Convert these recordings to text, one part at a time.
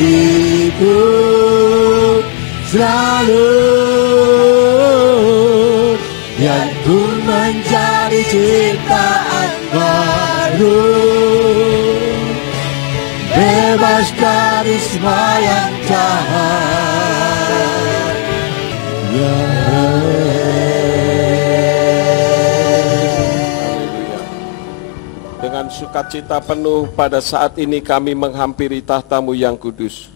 hidup selalu, biar ku menjadi ciptaan baru, bebas dari semua yang jahat. Ya dengan sukacita penuh pada saat ini kami menghampiri tahta-Mu yang kudus.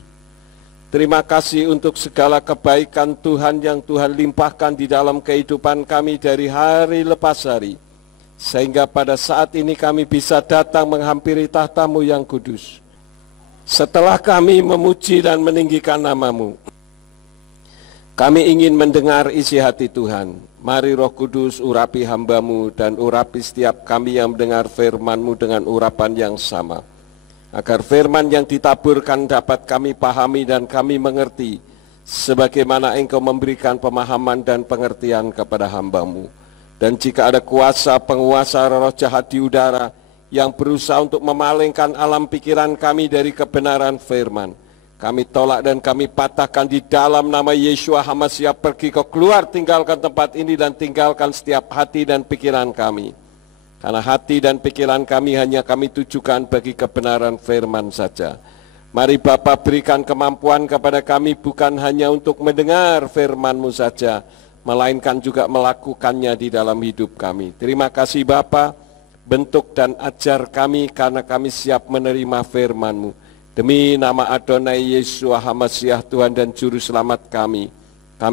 Terima kasih untuk segala kebaikan Tuhan yang Tuhan limpahkan di dalam kehidupan kami dari hari lepas hari. Sehingga pada saat ini kami bisa datang menghampiri tahta-Mu yang kudus. Setelah kami memuji dan meninggikan nama-Mu, kami ingin mendengar isi hati Tuhan. Mari Roh Kudus urapi hamba-Mu dan urapi setiap kami yang mendengar firman-Mu dengan urapan yang sama. Agar firman yang ditaburkan dapat kami pahami dan kami mengerti, sebagaimana Engkau memberikan pemahaman dan pengertian kepada hamba-Mu. Dan jika ada kuasa penguasa roh jahat di udara yang berusaha untuk memalingkan alam pikiran kami dari kebenaran firman, kami tolak dan kami patahkan di dalam nama Yeshua HaMashiach. Pergi kau keluar, tinggalkan tempat ini dan tinggalkan setiap hati dan pikiran kami. Karena hati dan pikiran kami hanya kami tujukan bagi kebenaran firman saja. Mari Bapa berikan kemampuan kepada kami bukan hanya untuk mendengar firman-Mu saja, melainkan juga melakukannya di dalam hidup kami. Terima kasih Bapa, bentuk dan ajar kami karena kami siap menerima firman-Mu. Demi nama Adonai Yeshua HaMashiach Tuhan dan Juru Selamat kami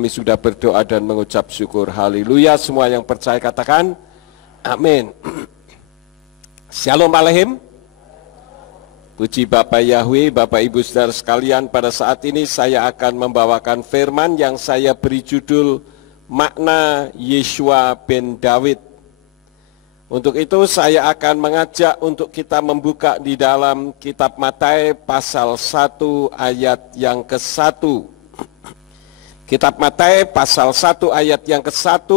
sudah berdoa dan mengucap syukur. Haleluya. Semua yang percaya katakan amin. Shalom Aleichem. Puji Bapak Yahweh, Bapak Ibu Saudara sekalian, pada saat ini saya akan membawakan firman yang saya beri judul Makna Yeshua ben David. Untuk itu saya akan mengajak untuk kita membuka di dalam kitab Matius pasal 1 ayat yang ke-1. Kitab Matius pasal 1 ayat yang ke-1.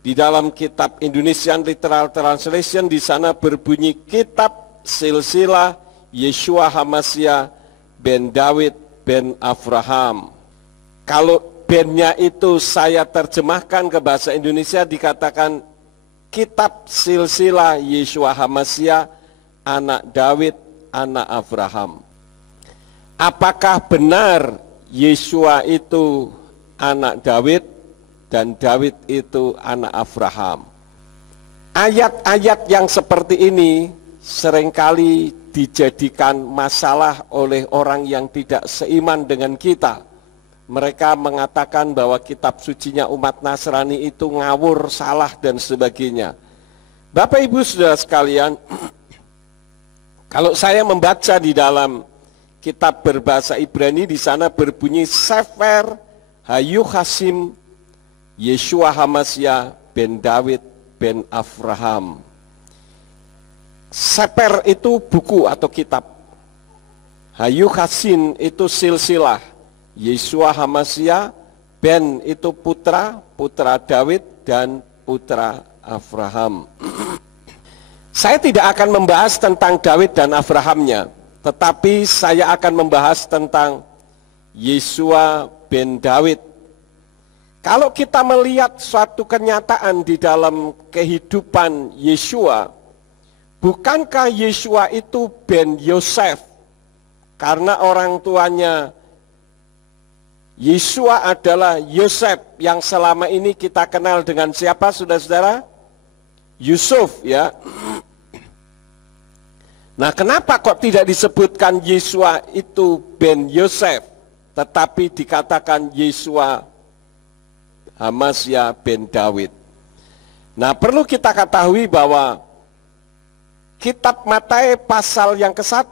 Di dalam kitab Indonesian Literal Translation di sana berbunyi kitab silsilah Yeshua HaMashiach ben David ben Abraham. Kalau bennya itu saya terjemahkan ke bahasa Indonesia dikatakan kitab silsilah Yeshua HaMashiach anak David anak Abraham. Apakah benar Yeshua itu anak David dan David itu anak Abraham? Ayat-ayat yang seperti ini seringkali dijadikan masalah oleh orang yang tidak seiman dengan kita. Mereka mengatakan bahwa kitab sucinya umat Nasrani itu ngawur, salah dan sebagainya. Bapak Ibu Saudara sekalian, kalau saya membaca di dalam kitab berbahasa Ibrani di sana berbunyi Sefer Hayuchasim Yeshua HaMashiach ben David ben Abraham. Sefer itu buku atau kitab. Hayuchasim itu silsilah. Yeshua HaMashiach ben itu putra David dan putra Abraham. Saya tidak akan membahas tentang David dan Abrahamnya, tetapi saya akan membahas tentang Yeshua ben David. Kalau kita melihat suatu kenyataan di dalam kehidupan Yeshua, bukankah Yeshua itu ben Yosef? Karena orang tuanya Yeshua adalah Yosef yang selama ini kita kenal dengan siapa saudara-saudara? Yusuf ya. Nah kenapa kok tidak disebutkan Yeshua itu ben Yosef, tetapi dikatakan Yeshua HaMashiach ben David? Nah perlu kita ketahui bahwa kitab Matius pasal yang ke-1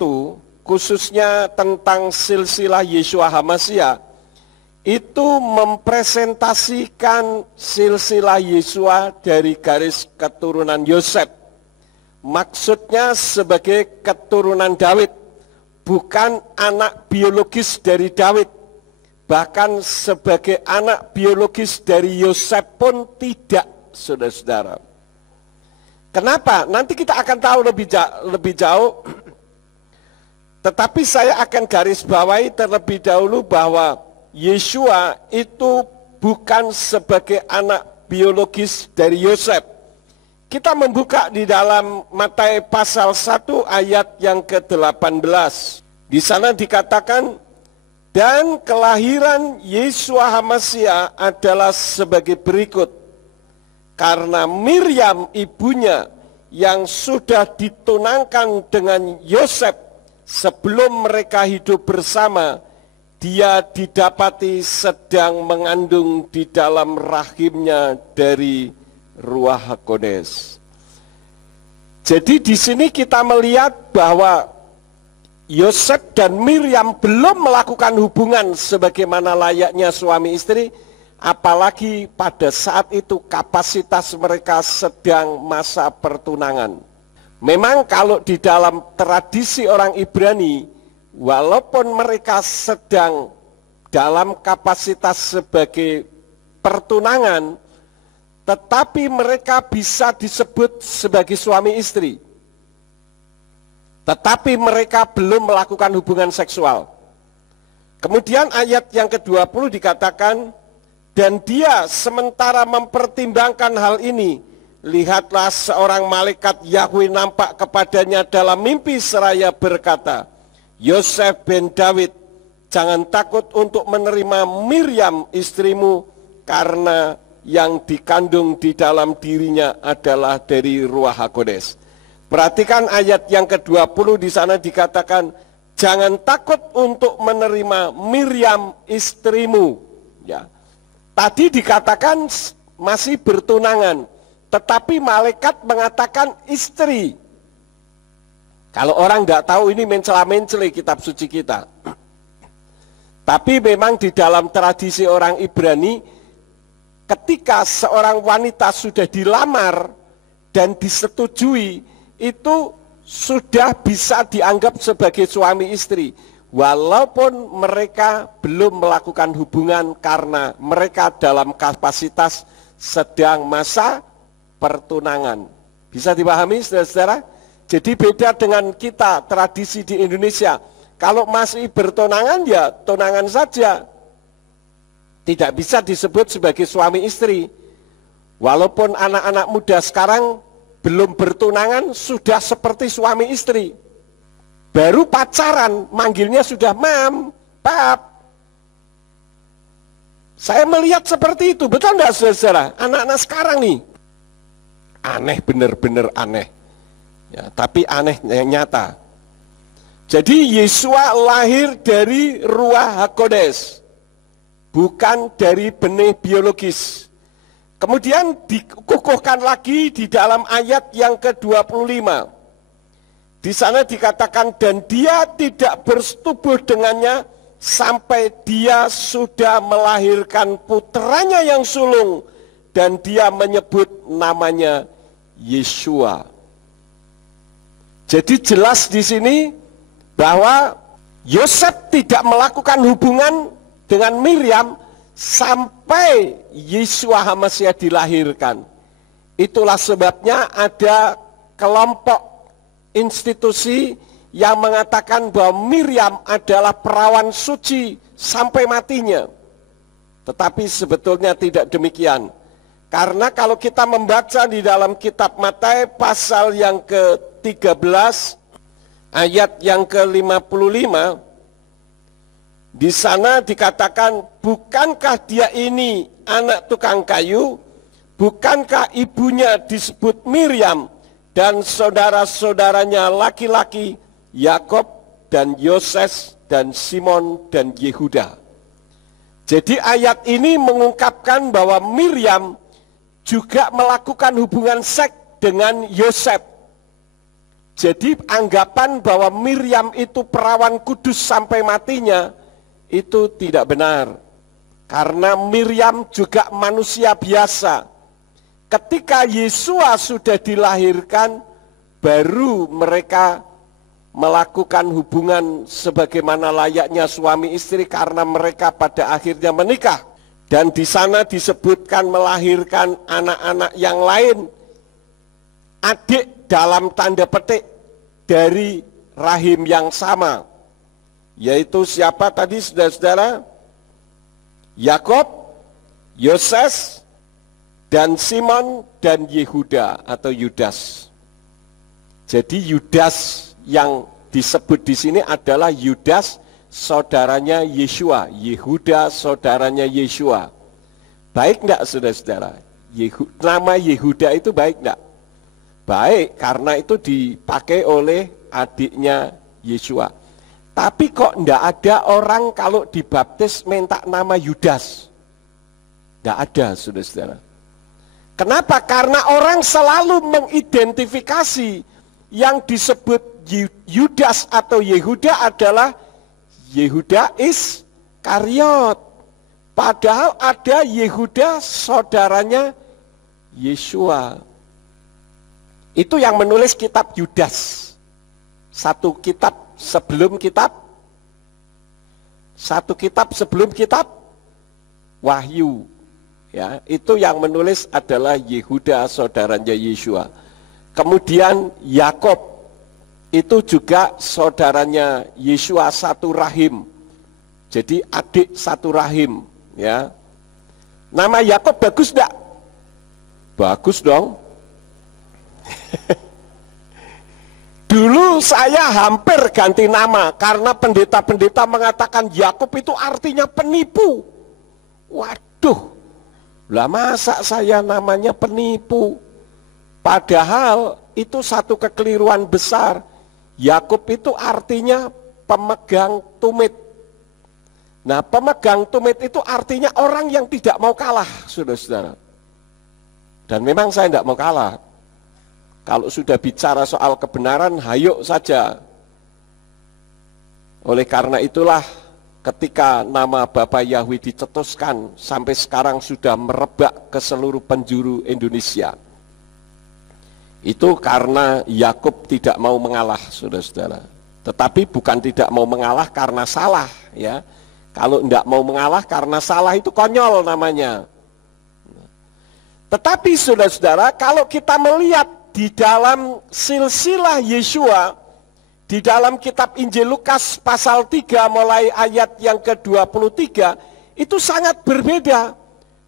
khususnya tentang silsilah Yeshua HaMashiach itu mempresentasikan silsilah Yeshua dari garis keturunan Yosef. Maksudnya sebagai keturunan David, bukan anak biologis dari David. Bahkan sebagai anak biologis dari Yosef pun tidak, saudara-saudara. Kenapa? Nanti kita akan tahu lebih jauh. Tetapi saya akan garis bawahi terlebih dahulu bahwa Yeshua itu bukan sebagai anak biologis dari Yosef. Kita membuka di dalam Matius pasal 1 ayat yang ke-18. Di sana dikatakan, dan kelahiran Yeshua HaMasiah adalah sebagai berikut. Karena Miriam ibunya yang sudah ditunangkan dengan Yosef sebelum mereka hidup bersama, dia didapati sedang mengandung di dalam rahimnya dari Ruach HaKodes. Jadi di sini kita melihat bahwa Yosef dan Miriam belum melakukan hubungan sebagaimana layaknya suami istri, apalagi pada saat itu kapasitas mereka sedang masa pertunangan. Memang kalau di dalam tradisi orang Ibrani, walaupun mereka sedang dalam kapasitas sebagai pertunangan, tetapi mereka bisa disebut sebagai suami istri. Tetapi mereka belum melakukan hubungan seksual. Kemudian ayat yang ke-20 dikatakan, dan dia sementara mempertimbangkan hal ini, lihatlah seorang malaikat Yahweh nampak kepadanya dalam mimpi seraya berkata, Yosef bin Daud, jangan takut untuk menerima Miriam istrimu, karena yang dikandung di dalam dirinya adalah dari Ruach HaKodes. Perhatikan ayat yang ke-20 di sana dikatakan, jangan takut untuk menerima Miriam istrimu. Ya. Tadi dikatakan masih bertunangan, tetapi malaikat mengatakan istri. Kalau orang tidak tahu, ini mencela-menceli kitab suci kita. Tapi memang di dalam tradisi orang Ibrani, ketika seorang wanita sudah dilamar dan disetujui, itu sudah bisa dianggap sebagai suami istri. Walaupun mereka belum melakukan hubungan karena mereka dalam kapasitas sedang masa pertunangan. Bisa dipahami saudara-saudara? Jadi beda dengan kita tradisi di Indonesia. Kalau masih bertunangan ya tunangan saja. Tidak bisa disebut sebagai suami istri. Walaupun anak-anak muda sekarang belum bertunangan sudah seperti suami istri. Baru pacaran manggilnya sudah mam, pap. Saya melihat seperti itu, betul enggak saudara? Anak-anak sekarang nih. Aneh, benar-benar aneh. Ya, tapi aneh nyata. Jadi Yeshua lahir dari Ruach HaKodes, bukan dari benih biologis. Kemudian dikukuhkan lagi di dalam ayat yang ke-25. Di sana dikatakan, dan dia tidak bersetubuh dengannya sampai dia sudah melahirkan putranya yang sulung, dan dia menyebut namanya Yeshua. Jadi jelas di sini bahwa Yosef tidak melakukan hubungan dengan Miriam sampai Yeshua HaMasiah dilahirkan. Itulah sebabnya ada kelompok institusi yang mengatakan bahwa Miriam adalah perawan suci sampai matinya. Tetapi sebetulnya tidak demikian. Karena kalau kita membaca di dalam kitab Matius pasal yang ke-13 ayat yang ke-55, di sana dikatakan, bukankah dia ini anak tukang kayu? Bukankah ibunya disebut Miriam dan saudara-saudaranya laki-laki Yakob dan Yoses dan Simon dan Yehuda? Jadi ayat ini mengungkapkan bahwa Miriam juga melakukan hubungan seks dengan Yosef. Jadi anggapan bahwa Miriam itu perawan kudus sampai matinya itu tidak benar. Karena Miriam juga manusia biasa. Ketika Yeshua sudah dilahirkan, baru mereka melakukan hubungan sebagaimana layaknya suami istri karena mereka pada akhirnya menikah. Dan di sana disebutkan melahirkan anak-anak yang lain, adik dalam tanda petik dari rahim yang sama. Yaitu siapa tadi saudara-saudara? Yakob, Yoses, dan Simon, dan Yehuda atau Yudas. Jadi Yudas yang disebut di sini adalah Yudas saudaranya Yeshua, Yehuda saudaranya Yeshua. Baik enggak saudara-saudara? Nama Yehuda itu baik enggak? Baik, karena itu dipakai oleh adiknya Yeshua. Tapi kok enggak ada orang kalau dibaptis minta nama Yudas? Enggak ada saudara-saudara. Kenapa? Karena orang selalu mengidentifikasi yang disebut Yudas atau Yehuda adalah Yehuda Iskariot. Padahal ada Yehuda saudaranya Yeshua. Itu yang menulis kitab Yudas. Satu kitab sebelum kitab Wahyu. Ya, itu yang menulis adalah Yehuda saudaranya Yeshua. Kemudian Yakob itu juga saudaranya Yeshua satu rahim. Jadi adik satu rahim, ya. Nama Yakob bagus enggak? Bagus dong. Dulu saya hampir ganti nama karena pendeta-pendeta mengatakan Yakob itu artinya penipu. Waduh, lah masa saya namanya penipu? Padahal itu satu kekeliruan besar. Yakob itu artinya pemegang tumit. Nah, pemegang tumit itu artinya orang yang tidak mau kalah, saudara-saudara. Dan memang saya tidak mau kalah. Kalau sudah bicara soal kebenaran, hayuk saja. Oleh karena itulah ketika nama Bapak Yahweh dicetuskan, sampai sekarang sudah merebak ke seluruh penjuru Indonesia. Itu karena Yakub tidak mau mengalah, saudara-saudara. Tetapi bukan tidak mau mengalah karena salah, ya. Kalau tidak mau mengalah karena salah itu konyol namanya. Tetapi saudara-saudara, kalau kita melihat di dalam silsilah Yeshua, di dalam kitab Injil Lukas pasal 3 mulai ayat yang ke-23, itu sangat berbeda.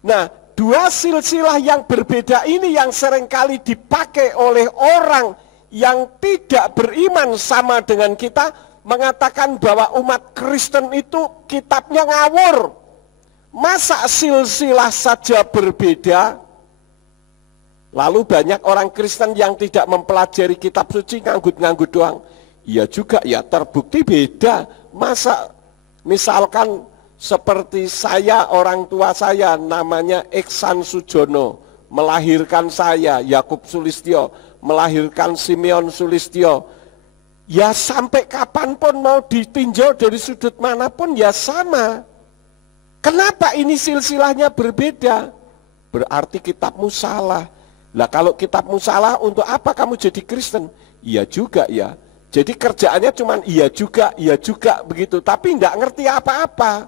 Nah, dua silsilah yang berbeda ini yang seringkali dipakai oleh orang yang tidak beriman sama dengan kita, mengatakan bahwa umat Kristen itu kitabnya ngawur. Masa silsilah saja berbeda? Lalu banyak orang Kristen yang tidak mempelajari kitab suci, nganggut-nganggut doang. Iya juga ya, terbukti beda. Masa misalkan seperti saya, orang tua saya namanya Iksan Sujono, melahirkan saya, Yakub Sulistyo, melahirkan Simeon Sulistyo. Ya sampai kapanpun mau ditinjau dari sudut manapun ya sama. Kenapa ini silsilahnya berbeda? Berarti kitabmu salah. Lah kalau kitabmu salah, untuk apa kamu jadi Kristen? Iya juga ya. Jadi kerjaannya cuman iya juga begitu, tapi enggak ngerti apa-apa.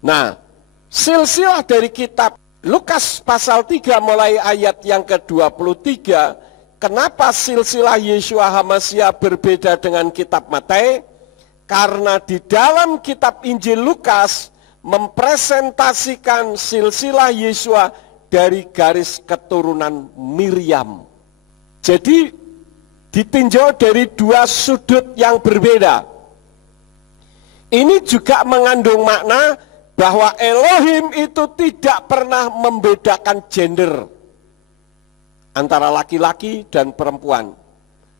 Nah, silsilah dari kitab Lukas pasal 3 mulai ayat yang ke-23, kenapa silsilah Yeshua HaMashiach berbeda dengan kitab Matius? Karena di dalam kitab Injil Lukas mempresentasikan silsilah Yeshua dari garis keturunan Miriam. Jadi ditinjau dari dua sudut yang berbeda. Ini juga mengandung makna bahwa Elohim itu tidak pernah membedakan gender antara laki-laki dan perempuan.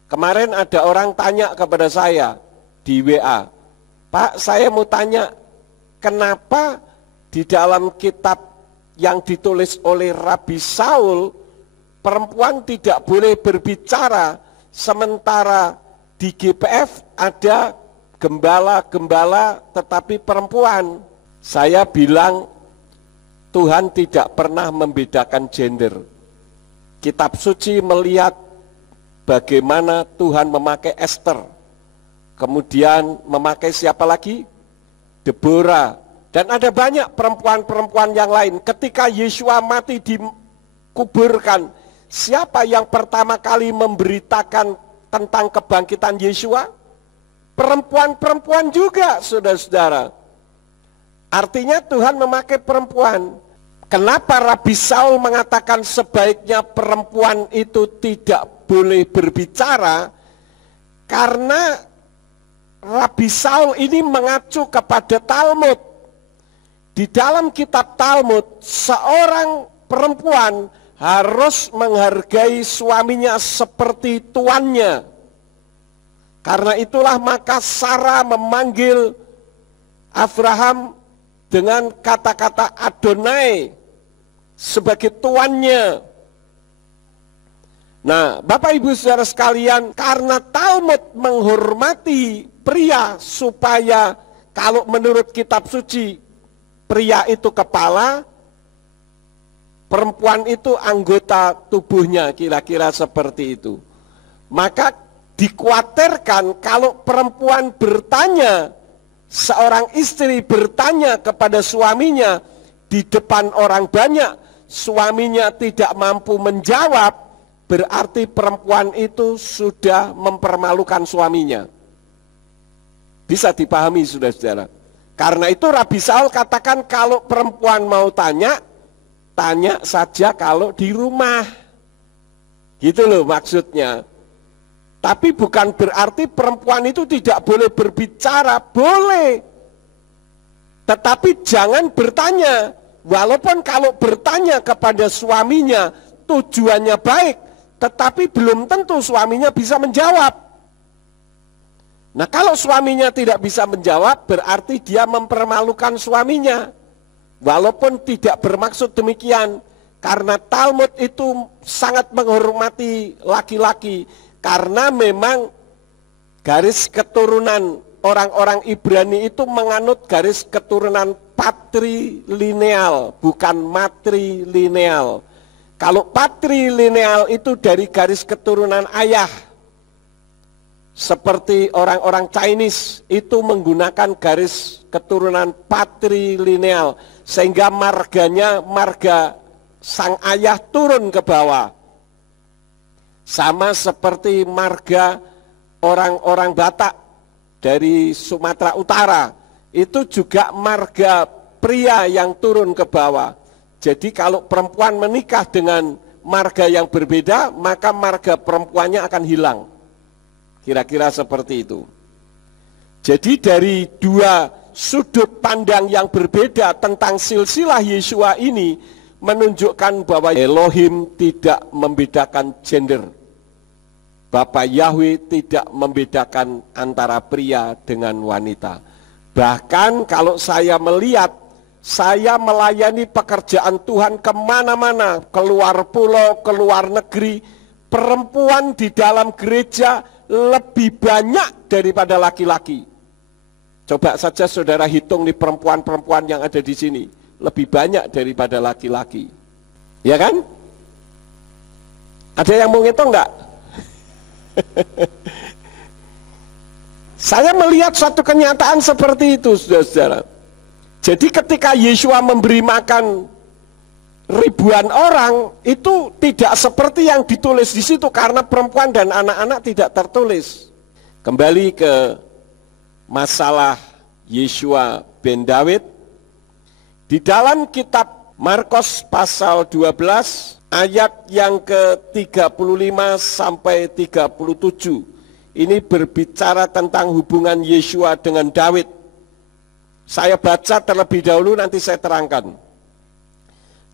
Kemarin ada orang tanya kepada saya di WA, Pak, saya mau tanya, kenapa di dalam kitab yang ditulis oleh Rabi Saul, perempuan tidak boleh berbicara, sementara di GPF ada gembala-gembala tetapi perempuan. Saya bilang Tuhan tidak pernah membedakan gender. Kitab suci melihat bagaimana Tuhan memakai Esther, kemudian memakai siapa lagi? Deborah. Dan ada banyak perempuan-perempuan yang lain. Ketika Yeshua mati dikuburkan, siapa yang pertama kali memberitakan tentang kebangkitan Yeshua? perempuan-perempuan juga, saudara-saudara. Artinya Tuhan memakai perempuan. Kenapa Rabi Saul mengatakan sebaiknya perempuan itu tidak boleh berbicara? Karena Rabi Saul ini mengacu kepada Talmud. Di dalam kitab Talmud, seorang perempuan harus menghargai suaminya seperti tuannya. Karena itulah maka Sarah memanggil Abraham dengan kata-kata Adonai sebagai tuannya. Nah, Bapak Ibu Saudara sekalian, karena Talmud menghormati pria supaya kalau menurut kitab suci pria itu kepala, perempuan itu anggota tubuhnya, kira-kira seperti itu. Maka dikhawatirkan kalau perempuan bertanya, seorang istri bertanya kepada suaminya di depan orang banyak, suaminya tidak mampu menjawab, berarti perempuan itu sudah mempermalukan suaminya. Bisa dipahami, saudara-saudara. Karena itu Rabi Saul katakan kalau perempuan mau tanya, tanya saja kalau di rumah. Gitu loh maksudnya. Tapi bukan berarti perempuan itu tidak boleh berbicara, boleh. Tetapi jangan bertanya, walaupun kalau bertanya kepada suaminya tujuannya baik, tetapi belum tentu suaminya bisa menjawab. Nah, kalau suaminya tidak bisa menjawab, berarti dia mempermalukan suaminya. Walaupun tidak bermaksud demikian, karena Talmud itu sangat menghormati laki-laki. Karena memang garis keturunan orang-orang Ibrani itu menganut garis keturunan patrilineal, bukan matrilineal. Kalau patrilineal itu dari garis keturunan ayah. Seperti orang-orang Chinese itu menggunakan garis keturunan patrilineal. Sehingga marganya marga sang ayah turun ke bawah. Sama seperti marga orang-orang Batak dari Sumatera Utara, itu juga marga pria yang turun ke bawah. Jadi kalau perempuan menikah dengan marga yang berbeda, maka marga perempuannya akan hilang. Kira-kira seperti itu. Jadi dari dua sudut pandang yang berbeda tentang silsilah Yeshua ini menunjukkan bahwa Elohim tidak membedakan gender. Bapa Yahweh tidak membedakan antara pria dengan wanita. Bahkan kalau saya melihat, saya melayani pekerjaan Tuhan kemana-mana, keluar pulau, keluar negeri, perempuan di dalam gereja lebih banyak daripada laki-laki. Coba saja saudara hitung nih perempuan-perempuan yang ada di sini, lebih banyak daripada laki-laki. Ya kan? Ada yang mau ngitung enggak? Saya melihat suatu kenyataan seperti itu, saudara-saudara. Jadi ketika Yeshua memberi makan ribuan orang, itu tidak seperti yang ditulis di situ karena perempuan dan anak-anak tidak tertulis. Kembali ke masalah Yeshua ben Daud, di dalam kitab Markus pasal 12 ayat yang ke-35 sampai 37. Ini berbicara tentang hubungan Yeshua dengan Daud. Saya baca terlebih dahulu, nanti saya terangkan.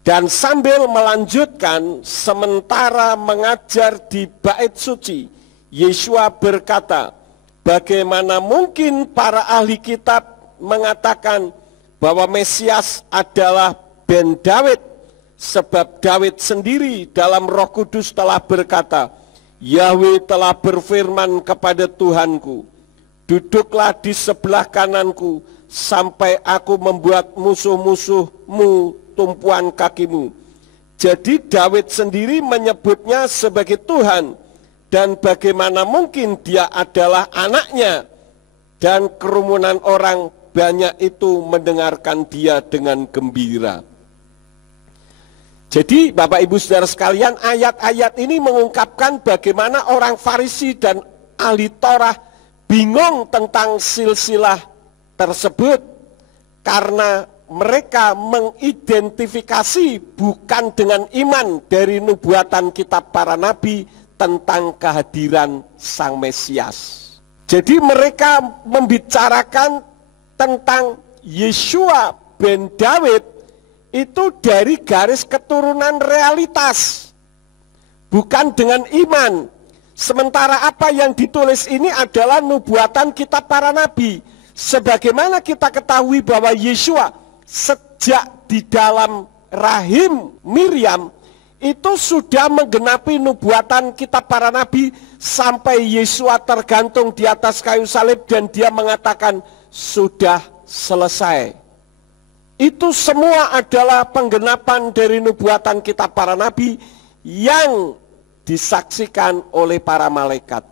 Dan sambil melanjutkan, sementara mengajar di bait suci, Yeshua berkata, bagaimana mungkin para ahli kitab mengatakan bahwa Mesias adalah ben Daud, sebab Daud sendiri dalam Roh Kudus telah berkata, Yahweh telah berfirman kepada Tuhanku, duduklah di sebelah kananku, sampai aku membuat musuh-musuhmu tumpuan kakimu. Jadi Daud sendiri menyebutnya sebagai Tuhan, dan bagaimana mungkin dia adalah anaknya, dan kerumunan orang banyak itu mendengarkan dia dengan gembira. Jadi Bapak Ibu Saudara sekalian, ayat-ayat ini mengungkapkan bagaimana orang Farisi dan ahli Torah bingung tentang silsilah tersebut karena mereka mengidentifikasi bukan dengan iman dari nubuatan kitab para nabi tentang kehadiran Sang Mesias. Jadi mereka membicarakan tentang Yeshua ben Daud itu dari garis keturunan realitas, bukan dengan iman. Sementara apa yang ditulis ini adalah nubuatan kitab para nabi. Sebagaimana kita ketahui bahwa Yeshua sejak di dalam rahim Miriam itu sudah menggenapi nubuatan kitab para nabi sampai Yeshua tergantung di atas kayu salib dan dia mengatakan sudah selesai. Itu semua adalah penggenapan dari nubuatan kitab para nabi yang disaksikan oleh para malaikat.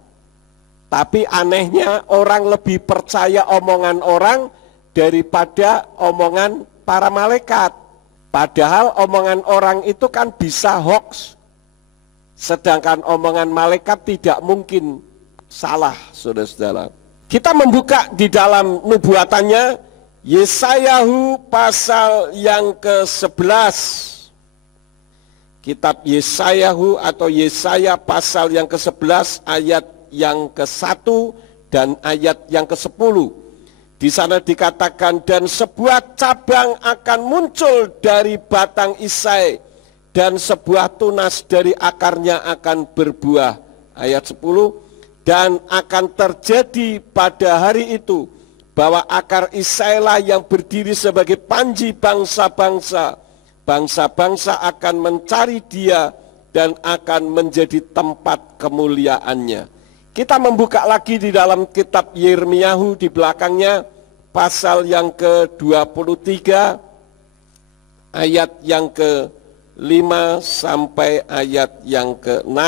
Tapi anehnya orang lebih percaya omongan orang daripada omongan para malaikat. Padahal omongan orang itu kan bisa hoax. Sedangkan omongan malaikat tidak mungkin salah, saudara-saudara. Kita membuka di dalam nubuatannya Yesayahu pasal yang ke-11. Kitab Yesayahu atau Yesaya pasal yang ke-11 ayat yang ke-1 dan ayat yang ke-10. Di sana dikatakan, dan sebuah cabang akan muncul dari batang Isai, dan sebuah tunas dari akarnya akan berbuah. Ayat 10, dan akan terjadi pada hari itu, bahwa akar Isai lah yang berdiri sebagai panji bangsa-bangsa. Bangsa-bangsa akan mencari dia, dan akan menjadi tempat kemuliaannya. Kita membuka lagi di dalam kitab Yirmiyahu di belakangnya, pasal yang ke-23, ayat yang ke-5 sampai ayat yang ke-6.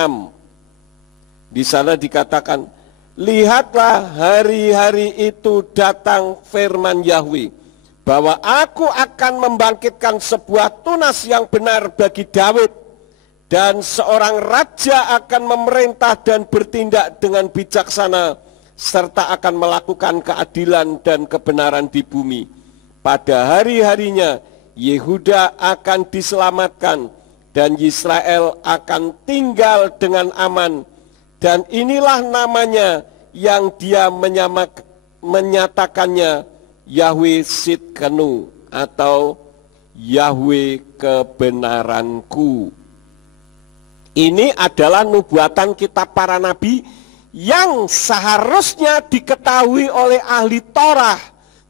Di sana dikatakan, lihatlah hari-hari itu datang firman Yahweh, bahwa aku akan membangkitkan sebuah tunas yang benar bagi Daud, dan seorang raja akan memerintah dan bertindak dengan bijaksana, serta akan melakukan keadilan dan kebenaran di bumi. Pada hari-harinya Yehuda akan diselamatkan dan Israel akan tinggal dengan aman. Dan inilah namanya yang dia menyatakannya Yahweh Sidkenu atau Yahweh kebenaranku. Ini adalah nubuatan kitab para nabi yang seharusnya diketahui oleh ahli Torah,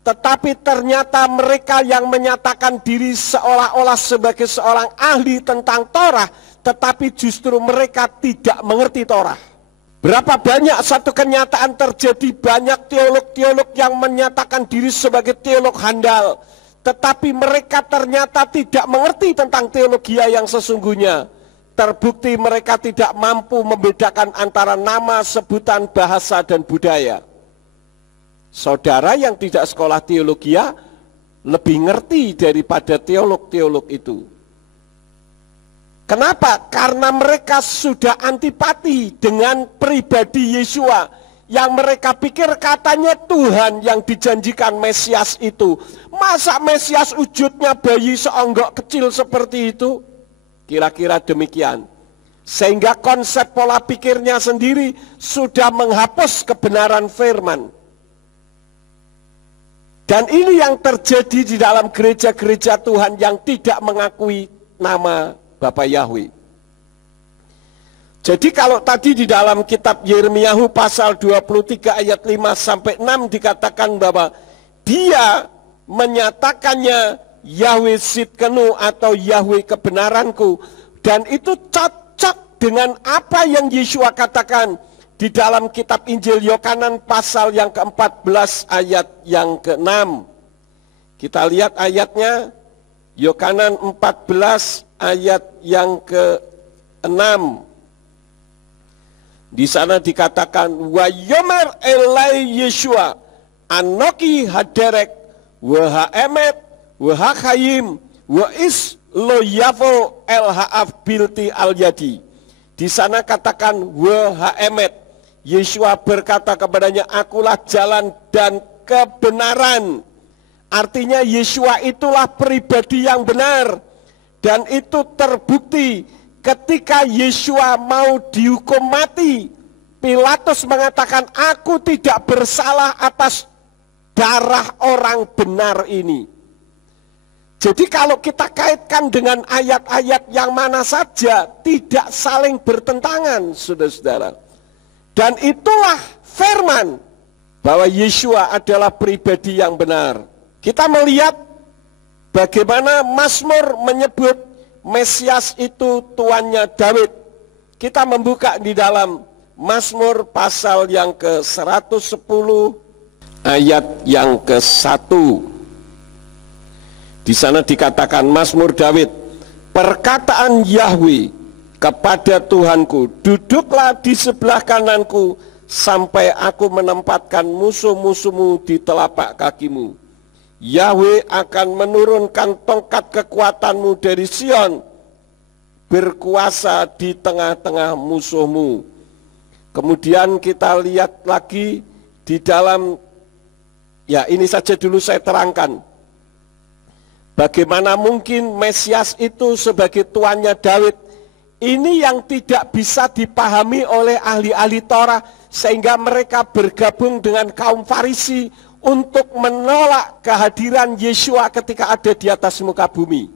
tetapi ternyata mereka yang menyatakan diri seolah-olah sebagai seorang ahli tentang Torah, tetapi justru mereka tidak mengerti Torah. Berapa banyak satu kenyataan terjadi, banyak teolog-teolog yang menyatakan diri sebagai teolog handal, tetapi mereka ternyata tidak mengerti tentang teologi yang sesungguhnya. Terbukti mereka tidak mampu membedakan antara nama, sebutan, bahasa, dan budaya. Saudara yang tidak sekolah teologi lebih ngerti daripada teolog-teolog itu. Kenapa? Karena mereka sudah antipati dengan pribadi Yeshua, yang mereka pikir katanya Tuhan yang dijanjikan Mesias itu. Masa Mesias wujudnya bayi seonggok kecil seperti itu? Kira-kira demikian. Sehingga konsep pola pikirnya sendiri sudah menghapus kebenaran firman. Dan ini yang terjadi di dalam gereja-gereja Tuhan yang tidak mengakui nama Bapa Yahweh. Jadi kalau tadi di dalam kitab Yirmiyahu pasal 23 ayat 5 sampai 6 dikatakan bahwa dia menyatakannya Yahweh Sidkenu atau Yahweh kebenaranku, dan itu cocok dengan apa yang Yeshua katakan di dalam kitab Injil Yohanan pasal yang ke-14 ayat yang ke-6. Kita lihat ayatnya, Yohanan 14 ayat yang ke-6. Di sana dikatakan, wa yomer elai Yeshua anoki haderek wa haemet wa hakayim wa is lo el haaf bilti al yadi. Di sana katakan wa haemet, Yeshua berkata kepadanya, akulah jalan dan kebenaran. Artinya Yeshua itulah pribadi yang benar. Dan itu terbukti ketika Yeshua mau dihukum mati. Pilatus mengatakan, aku tidak bersalah atas darah orang benar ini. Jadi kalau kita kaitkan dengan ayat-ayat yang mana saja, tidak saling bertentangan, saudara-saudara. Dan itulah firman bahwa Yeshua adalah pribadi yang benar. Kita melihat bagaimana Mazmur menyebut Mesias itu tuannya Daud. Kita membuka di dalam Mazmur pasal yang ke-110 ayat yang ke-1. Di sana dikatakan, Mazmur Daud, perkataan Yahweh kepada Tuhanku, duduklah di sebelah kananku sampai aku menempatkan musuh-musuhmu di telapak kakimu. Yahweh akan menurunkan tongkat kekuatanmu dari Sion, berkuasa di tengah-tengah musuhmu. Kemudian kita lihat lagi di dalam, ya ini saja dulu saya terangkan. Bagaimana mungkin Mesias itu sebagai tuannya Daud. Ini yang tidak bisa dipahami oleh ahli-ahli Torah, sehingga mereka bergabung dengan kaum Farisi untuk menolak kehadiran Yeshua ketika ada di atas muka bumi.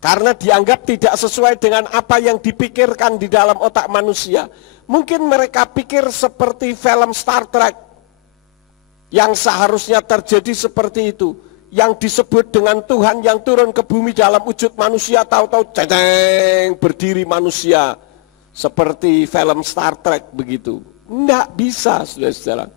Karena dianggap tidak sesuai dengan apa yang dipikirkan di dalam otak manusia. Mungkin mereka pikir seperti film Star Trek, yang seharusnya terjadi seperti itu. Yang disebut dengan Tuhan yang turun ke bumi dalam wujud manusia, tahu-tahu cedeng berdiri manusia. Seperti film Star Trek begitu. Tidak bisa, saudara-saudara.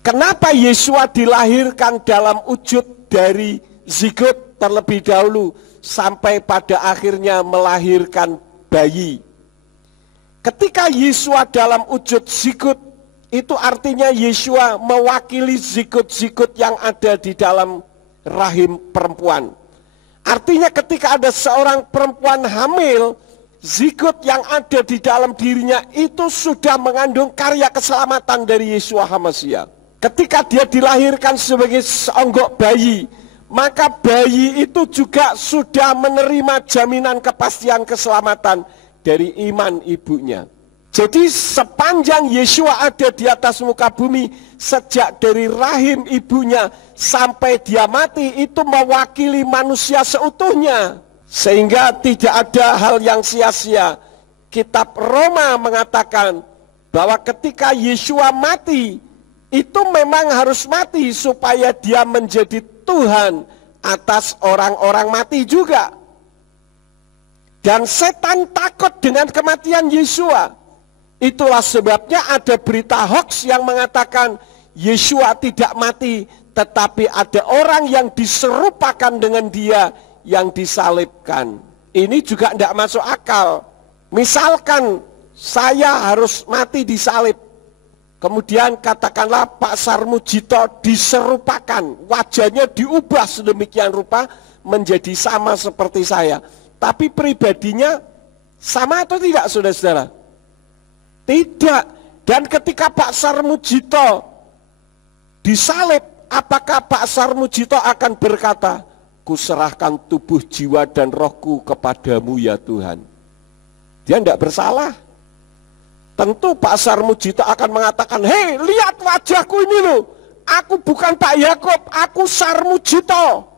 Kenapa Yeshua dilahirkan dalam wujud dari zigot terlebih dahulu, sampai pada akhirnya melahirkan bayi? Ketika Yeshua dalam wujud zigot, itu artinya Yeshua mewakili zigot-zigot yang ada di dalam rahim perempuan. Artinya ketika ada seorang perempuan hamil, zigot yang ada di dalam dirinya itu sudah mengandung karya keselamatan dari Yeshua HaMashiach. Ketika dia dilahirkan sebagai seonggok bayi, maka bayi itu juga sudah menerima jaminan kepastian keselamatan dari iman ibunya. Jadi sepanjang Yeshua ada di atas muka bumi, sejak dari rahim ibunya sampai dia mati, itu mewakili manusia seutuhnya. Sehingga tidak ada hal yang sia-sia. Kitab Roma mengatakan bahwa ketika Yeshua mati, itu memang harus mati supaya dia menjadi Tuhan atas orang-orang mati juga. Dan setan takut dengan kematian Yeshua. Itulah sebabnya ada berita hoax yang mengatakan Yeshua tidak mati, tetapi ada orang yang diserupakan dengan dia yang disalibkan. Ini juga tidak masuk akal. Misalkan saya harus mati disalib, kemudian katakanlah Pak Sarmujito diserupakan, wajahnya diubah sedemikian rupa menjadi sama seperti saya. Tapi pribadinya sama atau tidak, saudara-saudara? Tidak. Dan ketika Pak Sarmujito disalib, apakah Pak Sarmujito akan berkata, kuserahkan tubuh, jiwa, dan rohku kepadamu ya Tuhan? Dia tidak bersalah. Tentu Pak Sarmujito akan mengatakan, hei lihat wajahku ini loh, aku bukan Pak Yakob, aku Sarmujito.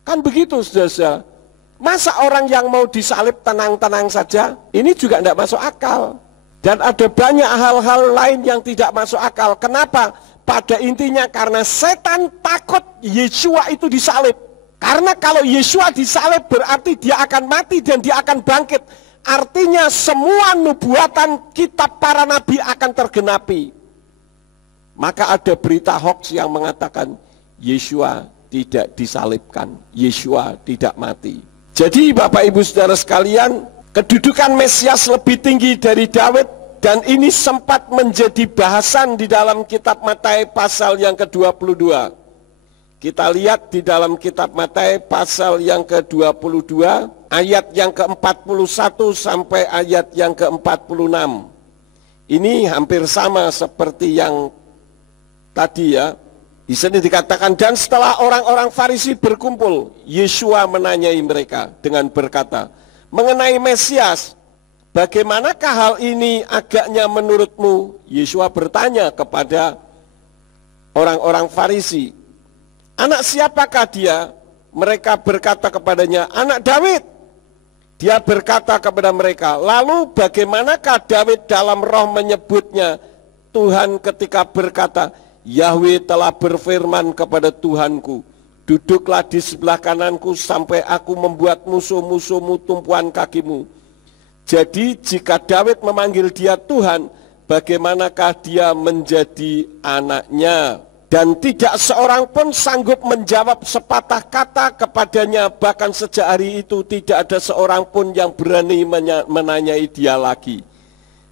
Kan begitu, saudara-saudara. Masa orang yang mau disalib tenang-tenang saja? Ini juga tidak masuk akal. Dan ada banyak hal-hal lain yang tidak masuk akal. Kenapa? Pada intinya karena setan takut Yeshua itu disalib. Karena kalau Yeshua disalib berarti dia akan mati dan dia akan bangkit. Artinya semua nubuatan kitab para nabi akan tergenapi. Maka ada berita hoax yang mengatakan Yeshua tidak disalibkan, Yeshua tidak mati. Jadi Bapak Ibu Saudara sekalian, kedudukan Mesias lebih tinggi dari Daud, dan ini sempat menjadi bahasan di dalam kitab Matius pasal yang ke-22. Kita lihat di dalam kitab Matius pasal yang ke-22, ayat yang ke-41 sampai ayat yang ke-46. Ini hampir sama seperti yang tadi ya. Di sini dikatakan, dan setelah orang-orang Farisi berkumpul, Yesua menanyai mereka dengan berkata, mengenai Mesias, bagaimanakah hal ini agaknya menurutmu? Yesua bertanya kepada orang-orang Farisi, anak siapakah dia? Mereka berkata kepadanya, anak Daud. Dia berkata kepada mereka, lalu bagaimanakah Daud dalam roh menyebutnya Tuhan ketika berkata, Yahweh telah berfirman kepada Tuhanku, duduklah di sebelah kananku sampai aku membuat musuh-musuhmu tumpuan kakimu. Jadi jika Daud memanggil dia Tuhan, bagaimanakah dia menjadi anaknya? Dan tidak seorang pun sanggup menjawab sepatah kata kepadanya, bahkan sejak hari itu tidak ada seorang pun yang berani menanyai dia lagi.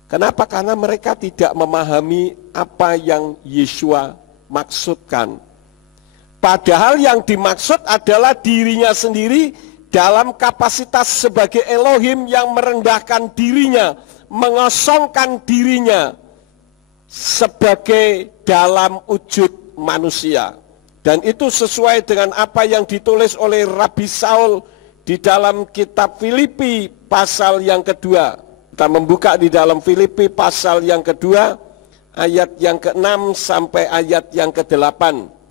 Kenapa? Karena mereka tidak memahami apa yang Yesua maksudkan. Padahal yang dimaksud adalah dirinya sendiri dalam kapasitas sebagai Elohim yang merendahkan dirinya, mengosongkan dirinya sebagai dalam wujud manusia. Dan itu sesuai dengan apa yang ditulis oleh Rabi Saul di dalam kitab Filipi pasal yang kedua. Kita membuka di dalam Filipi pasal yang kedua, ayat yang ke-6 sampai ayat yang ke-8.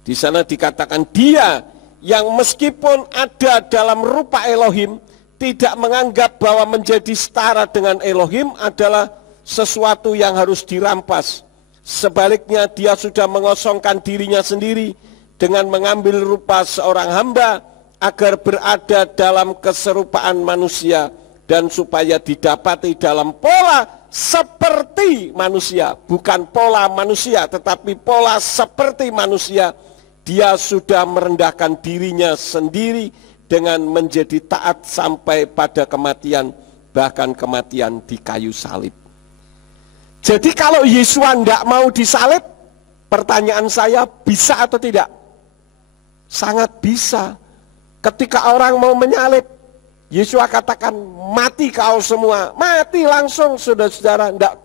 Di sana dikatakan, dia yang meskipun ada dalam rupa Elohim, tidak menganggap bahwa menjadi setara dengan Elohim adalah sesuatu yang harus dirampas. Sebaliknya dia sudah mengosongkan dirinya sendiri dengan mengambil rupa seorang hamba agar berada dalam keserupaan manusia, dan supaya didapati dalam pola seperti manusia, bukan pola manusia tetapi pola seperti manusia, dia sudah merendahkan dirinya sendiri dengan menjadi taat sampai pada kematian, bahkan kematian di kayu salib. Jadi kalau Yesua tidak mau disalib, pertanyaan saya, bisa atau tidak? Sangat bisa. Ketika orang mau menyalib, Yesua katakan, mati kau semua. Mati langsung, saudara-saudara, tidak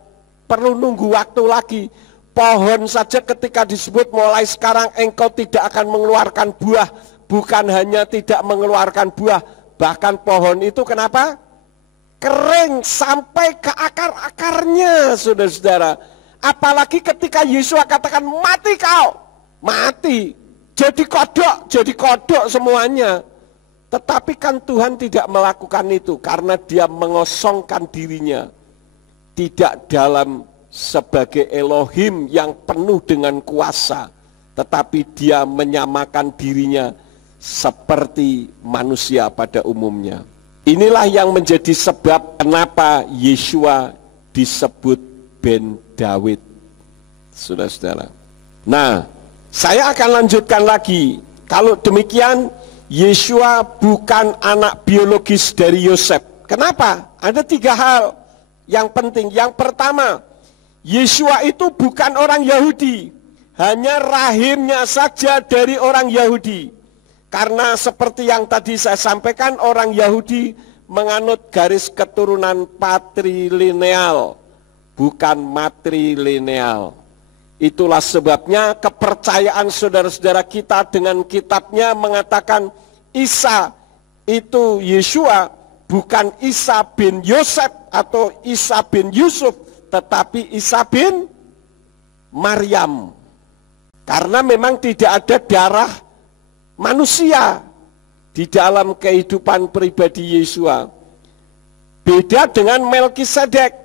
perlu nunggu waktu lagi. Pohon saja ketika disebut mulai sekarang engkau tidak akan mengeluarkan buah. Bukan hanya tidak mengeluarkan buah, bahkan pohon itu kenapa? Kering sampai ke akar-akarnya, saudara-saudara. Apalagi ketika Yesua katakan, mati kau. Mati. Jadi kodok semuanya. Tetapi kan Tuhan tidak melakukan itu karena dia mengosongkan dirinya. Tidak dalam sebagai Elohim yang penuh dengan kuasa, tetapi dia menyamakan dirinya seperti manusia pada umumnya. Inilah yang menjadi sebab kenapa Yesua disebut Ben Daud, saudara-saudara. Nah, saya akan lanjutkan lagi. Kalau demikian, Yesua bukan anak biologis dari Yosef. Kenapa? Ada 3 hal yang penting. Yang pertama, Yesua itu bukan orang Yahudi, hanya rahimnya saja dari orang Yahudi. Karena seperti yang tadi saya sampaikan, orang Yahudi menganut garis keturunan patrilineal, bukan matrilineal. Itulah sebabnya kepercayaan saudara-saudara kita dengan kitabnya mengatakan Isa itu Yesua bukan Isa bin Yosef atau Isa bin Yusuf, tetapi Isa bin Maryam. Karena memang tidak ada darah manusia di dalam kehidupan pribadi Yesua. Beda dengan Melkisedek.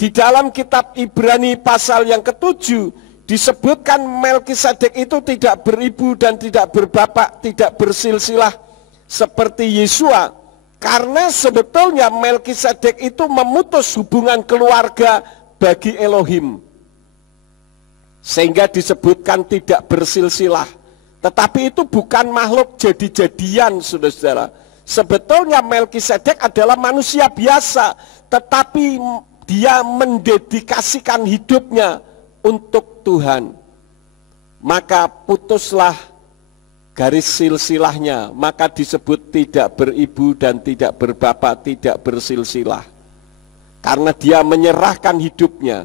Di dalam kitab Ibrani pasal yang ke-7 disebutkan Melkisedek itu tidak beribu dan tidak berbapak, tidak bersilsilah seperti Yesua. Karena sebetulnya Melkisedek itu memutus hubungan keluarga bagi Elohim. Sehingga disebutkan tidak bersilsilah. Tetapi itu bukan makhluk jadi-jadian, saudara-saudara. Sebetulnya Melkisedek adalah manusia biasa, tetapi dia mendedikasikan hidupnya untuk Tuhan. Maka putuslah garis silsilahnya, maka disebut tidak beribu dan tidak berbapak, tidak bersilsilah. Karena dia menyerahkan hidupnya.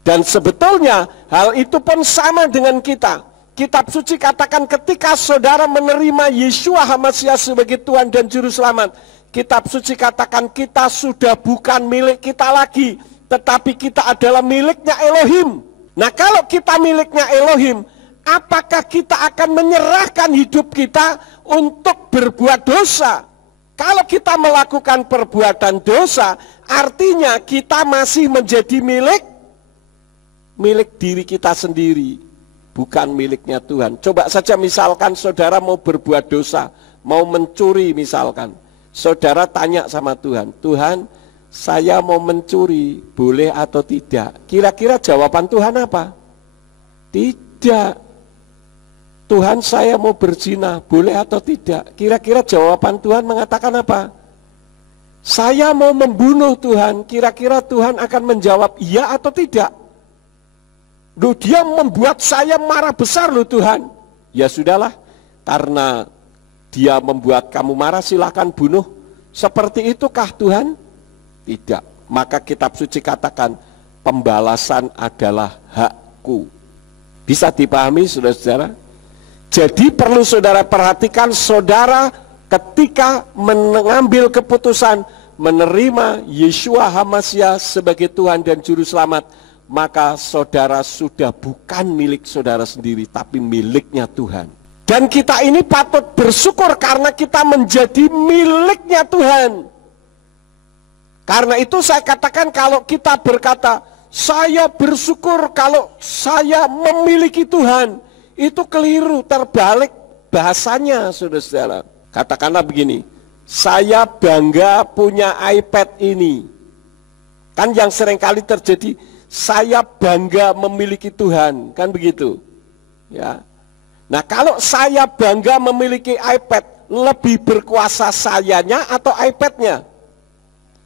Dan sebetulnya hal itu pun sama dengan kita. Kitab suci katakan ketika saudara menerima Yeshua HaMasiah sebagai Tuhan dan Juru Selamat, kitab suci katakan kita sudah bukan milik kita lagi, tetapi kita adalah miliknya Elohim. Nah, kalau kita miliknya Elohim, apakah kita akan menyerahkan hidup kita untuk berbuat dosa? Kalau kita melakukan perbuatan dosa, artinya kita masih menjadi milik diri kita sendiri, bukan miliknya Tuhan. Coba saja misalkan saudara mau berbuat dosa, mau mencuri misalkan. Saudara tanya sama Tuhan, Tuhan, saya mau mencuri, boleh atau tidak? Kira-kira jawaban Tuhan apa? Tidak. Tuhan, saya mau berzina, boleh atau tidak? Kira-kira jawaban Tuhan mengatakan apa? Saya mau membunuh Tuhan, kira-kira Tuhan akan menjawab iya atau tidak? Loh, dia membuat saya marah besar loh Tuhan. Ya sudahlah, karena dia membuat kamu marah, silahkan bunuh. Seperti itukah Tuhan? Tidak. Maka kitab suci katakan, pembalasan adalah hakku. Bisa dipahami saudara-saudara? Jadi perlu saudara perhatikan, saudara ketika mengambil keputusan menerima Yeshua HaMasiah sebagai Tuhan dan Juru Selamat, maka saudara sudah bukan milik saudara sendiri, tapi miliknya Tuhan. Dan kita ini patut bersyukur karena kita menjadi miliknya Tuhan. Karena itu saya katakan, kalau kita berkata, saya bersyukur kalau saya memiliki Tuhan, itu keliru, terbalik bahasanya saudara-saudara. Katakanlah begini, saya bangga punya iPad ini. Kan yang seringkali terjadi, saya bangga memiliki Tuhan, kan begitu ya. Nah, kalau saya bangga memiliki iPad, lebih berkuasa sayanya atau iPadnya?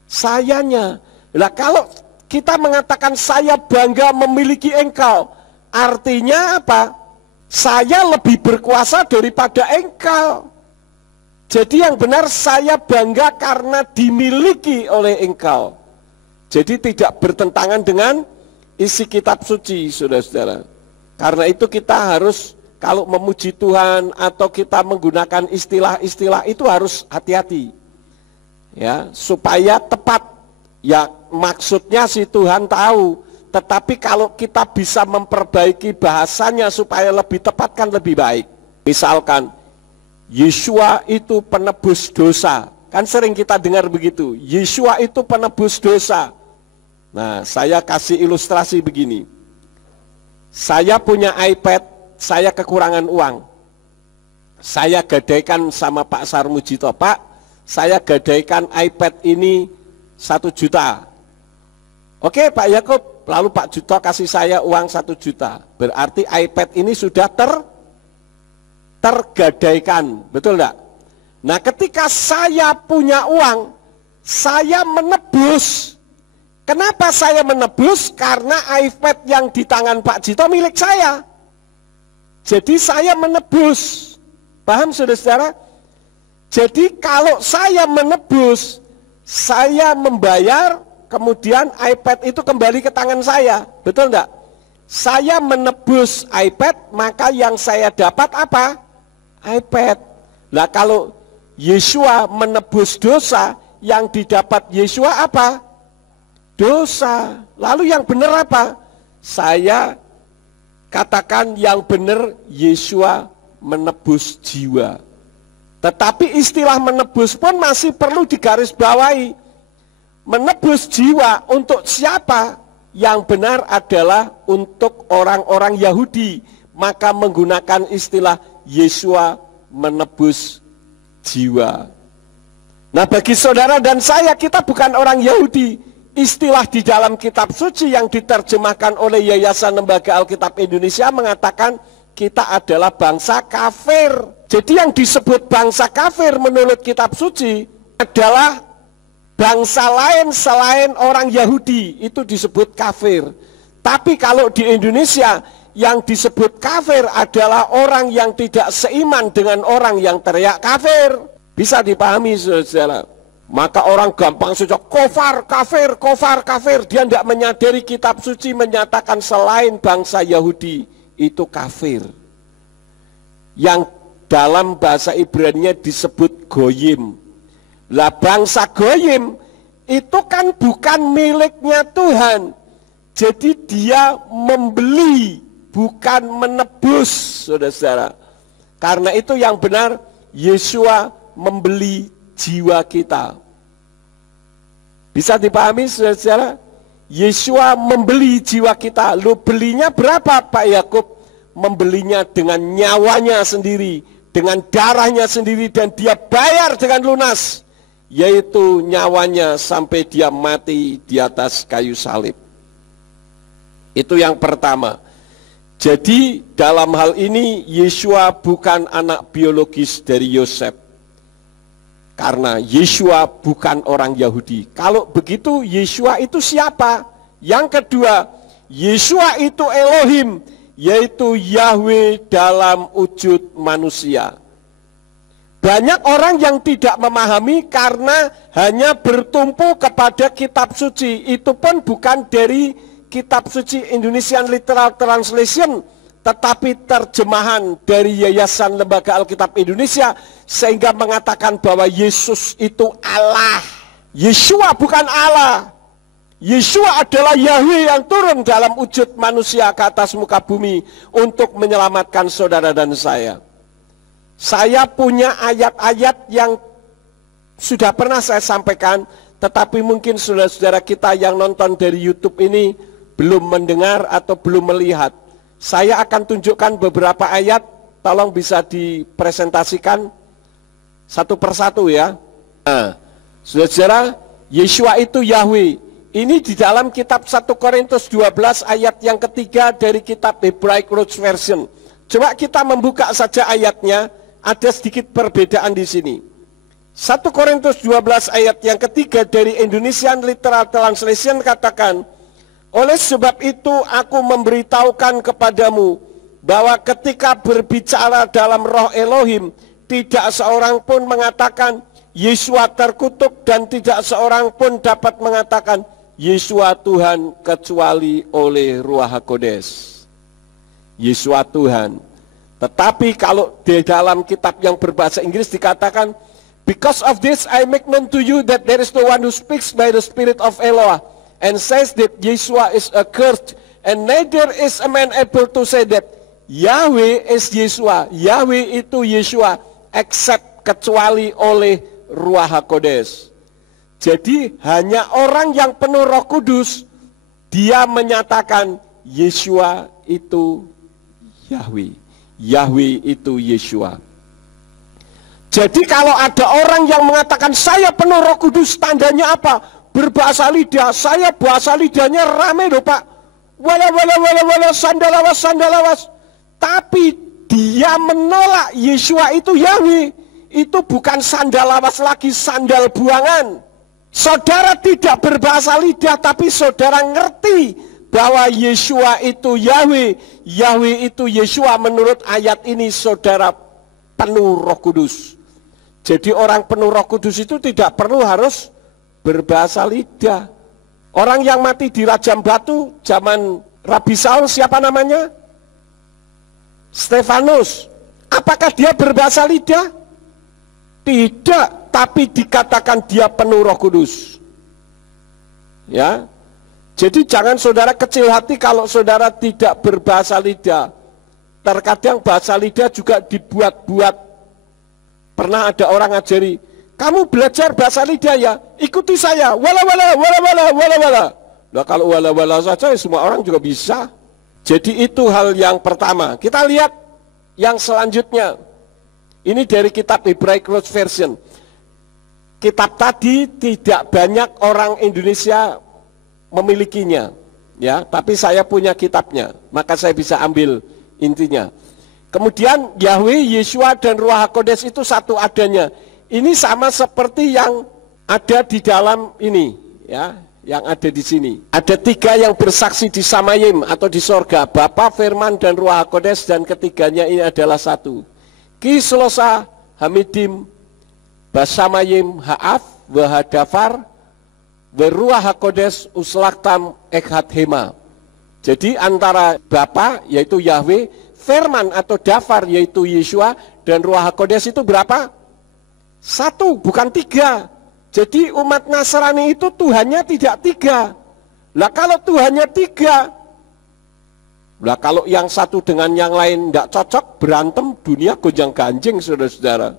Sayanya. Nah, kalau kita mengatakan saya bangga memiliki engkau, artinya apa? Saya lebih berkuasa daripada engkau. Jadi yang benar, saya bangga karena dimiliki oleh engkau. Jadi tidak bertentangan dengan isi kitab suci, saudara-saudara. Karena itu kita harus, kalau memuji Tuhan atau kita menggunakan istilah-istilah itu harus hati-hati, ya, supaya tepat. Ya, maksudnya si Tuhan tahu, tetapi kalau kita bisa memperbaiki bahasanya supaya lebih tepat, kan lebih baik. Misalkan Yeshua itu penebus dosa, kan sering kita dengar begitu, Yeshua itu penebus dosa. Nah, saya kasih ilustrasi begini. Saya punya iPad, saya kekurangan uang. Saya gadaikan sama Pak Sarmujito, Pak, saya gadaikan iPad ini 1 juta. Oke Pak Yakub, lalu Pak Juto kasih saya uang 1 juta. Berarti iPad ini sudah tergadaikan, betul enggak? Nah, ketika saya punya uang, saya menebus. Kenapa saya menebus? Karena iPad yang di tangan Pak Jito milik saya. Jadi saya menebus. Paham saudara-saudara? Jadi kalau saya menebus, saya membayar, kemudian iPad itu kembali ke tangan saya. Betul enggak? Saya menebus iPad, maka yang saya dapat apa? iPad. Nah, kalau Yeshua menebus dosa, yang didapat Yeshua apa? Dosa. Lalu yang benar apa? Saya katakan yang benar, Yeshua menebus jiwa. Tetapi istilah menebus pun masih perlu digarisbawahi. Menebus jiwa untuk siapa? Yang benar adalah untuk orang-orang Yahudi. Maka menggunakan istilah Yeshua menebus jiwa. Nah, bagi saudara dan saya, kita bukan orang Yahudi. Istilah di dalam kitab suci yang diterjemahkan oleh Yayasan Lembaga Alkitab Indonesia mengatakan kita adalah bangsa kafir. Jadi yang disebut bangsa kafir menurut kitab suci adalah bangsa lain selain orang Yahudi, itu disebut kafir. Tapi kalau di Indonesia, yang disebut kafir adalah orang yang tidak seiman dengan orang yang teriak kafir. Bisa dipahami saudara. Maka orang gampang saja kofar, kafir, kofar, kafir. Dia tidak menyadari kitab suci menyatakan selain bangsa Yahudi itu kafir. Yang dalam bahasa Ibrani disebut goyim. Lah bangsa goyim itu kan bukan miliknya Tuhan. Jadi dia membeli, bukan menebus, saudara-saudara. Karena itu yang benar, Yesua membeli jiwa kita. Bisa dipahami, saudara-saudara? Yesua membeli jiwa kita. Lu belinya berapa, Pak Yakub? Membelinya dengan nyawanya sendiri, dengan darahnya sendiri, dan dia bayar dengan lunas, yaitu nyawanya sampai dia mati di atas kayu salib. Itu yang pertama. Jadi dalam hal ini Yesua bukan anak biologis dari Yosef. Karena Yesua bukan orang Yahudi. Kalau begitu Yesua itu siapa? Yang kedua, Yesua itu Elohim, yaitu Yahweh dalam wujud manusia. Banyak orang yang tidak memahami karena hanya bertumpu kepada kitab suci. Itu pun bukan dari kitab suci Indonesian Literal Translation, tetapi terjemahan dari Yayasan Lembaga Alkitab Indonesia, sehingga mengatakan bahwa Yesus itu Allah. Yesua bukan Allah. Yesua adalah Yahweh yang turun dalam wujud manusia ke atas muka bumi untuk menyelamatkan saudara dan saya. Saya punya ayat-ayat yang sudah pernah saya sampaikan, tetapi mungkin saudara-saudara kita yang nonton dari YouTube ini belum mendengar atau belum melihat. Saya akan tunjukkan beberapa ayat, tolong bisa dipresentasikan satu persatu ya. Nah, saudara-saudara, Yesua itu Yahweh. Ini di dalam kitab 1 Korintus 12 ayat yang ketiga dari kitab Hebraic Root Version. Coba kita membuka saja ayatnya, ada sedikit perbedaan di sini. 1 Korintus 12 ayat yang ketiga dari Indonesian Literal Translation katakan, oleh sebab itu aku memberitahukan kepadamu bahwa ketika berbicara dalam roh Elohim, tidak seorang pun mengatakan Yesua terkutuk, dan tidak seorang pun dapat mengatakan Yesua Tuhan kecuali oleh Ruach HaKodes. Yesua Tuhan. Tetapi kalau di dalam kitab yang berbahasa Inggris dikatakan, because of this I make known to you that there is no one who speaks by the Spirit of Eloah and says that Yeshua is accursed, and neither is a man able to say that Yahweh is Yeshua. Yahweh itu Yeshua, except kecuali oleh Ruach HaKodes. Jadi hanya orang yang penuh Roh Kudus, dia menyatakan Yeshua itu Yahweh. Yahweh itu Yeshua. Jadi kalau ada orang yang mengatakan saya penuh Roh Kudus, tandanya apa? Berbahasa lidah. Saya bahasa lidahnya rame loh Pak. Wala wala wala wala, sandalawas sandalawas. Tapi dia menolak Yeshua itu Yahweh. Itu bukan sandalawas lagi, sandal buangan. Saudara tidak berbahasa lidah, tapi saudara ngerti bahwa Yeshua itu Yahweh, Yahweh itu Yeshua. Menurut ayat ini saudara penuh Roh Kudus. Jadi orang penuh Roh Kudus itu tidak perlu harus berbahasa lidah. Orang yang mati di rajam batu zaman Rabi Saul, siapa namanya? Stefanus. Apakah dia berbahasa lidah? Tidak, tapi dikatakan dia penuh Roh Kudus. Ya. Jadi jangan saudara kecil hati kalau saudara tidak berbahasa lidah. Terkadang bahasa lidah juga dibuat-buat. Pernah ada orang ngajari, kamu belajar bahasa lidah ya, ikuti saya, wala wala wala wala wala wala. Nah kalau wala wala saja semua orang juga bisa. Jadi itu hal yang pertama. Kita lihat yang selanjutnya. Ini dari kitab Hebraic Root Version. Kitab tadi tidak banyak orang Indonesia memilikinya, ya, tapi saya punya kitabnya, maka saya bisa ambil intinya. Kemudian Yahweh, Yeshua, dan Ruach HaKodes itu satu adanya. Ini sama seperti yang ada di dalam ini, ya, yang ada di sini. Ada tiga yang bersaksi di Samayim atau di sorga, Bapa, Firman, dan Ruach HaKodes, dan ketiganya ini adalah satu. Ki Selosa Hamidim Basamayim Ha'af wahadafar weruah hakodes uslaktam ekhat hema. Jadi antara Bapa yaitu Yahweh, firman atau dafar yaitu Yeshua, dan Ruach HaKodes itu berapa? 1, bukan 3. Jadi umat Nasrani itu Tuhannya tidak 3. Lah kalau Tuhannya 3, lah kalau yang satu dengan yang lain tidak cocok, berantem, dunia gonjang ganjing, saudara-saudara.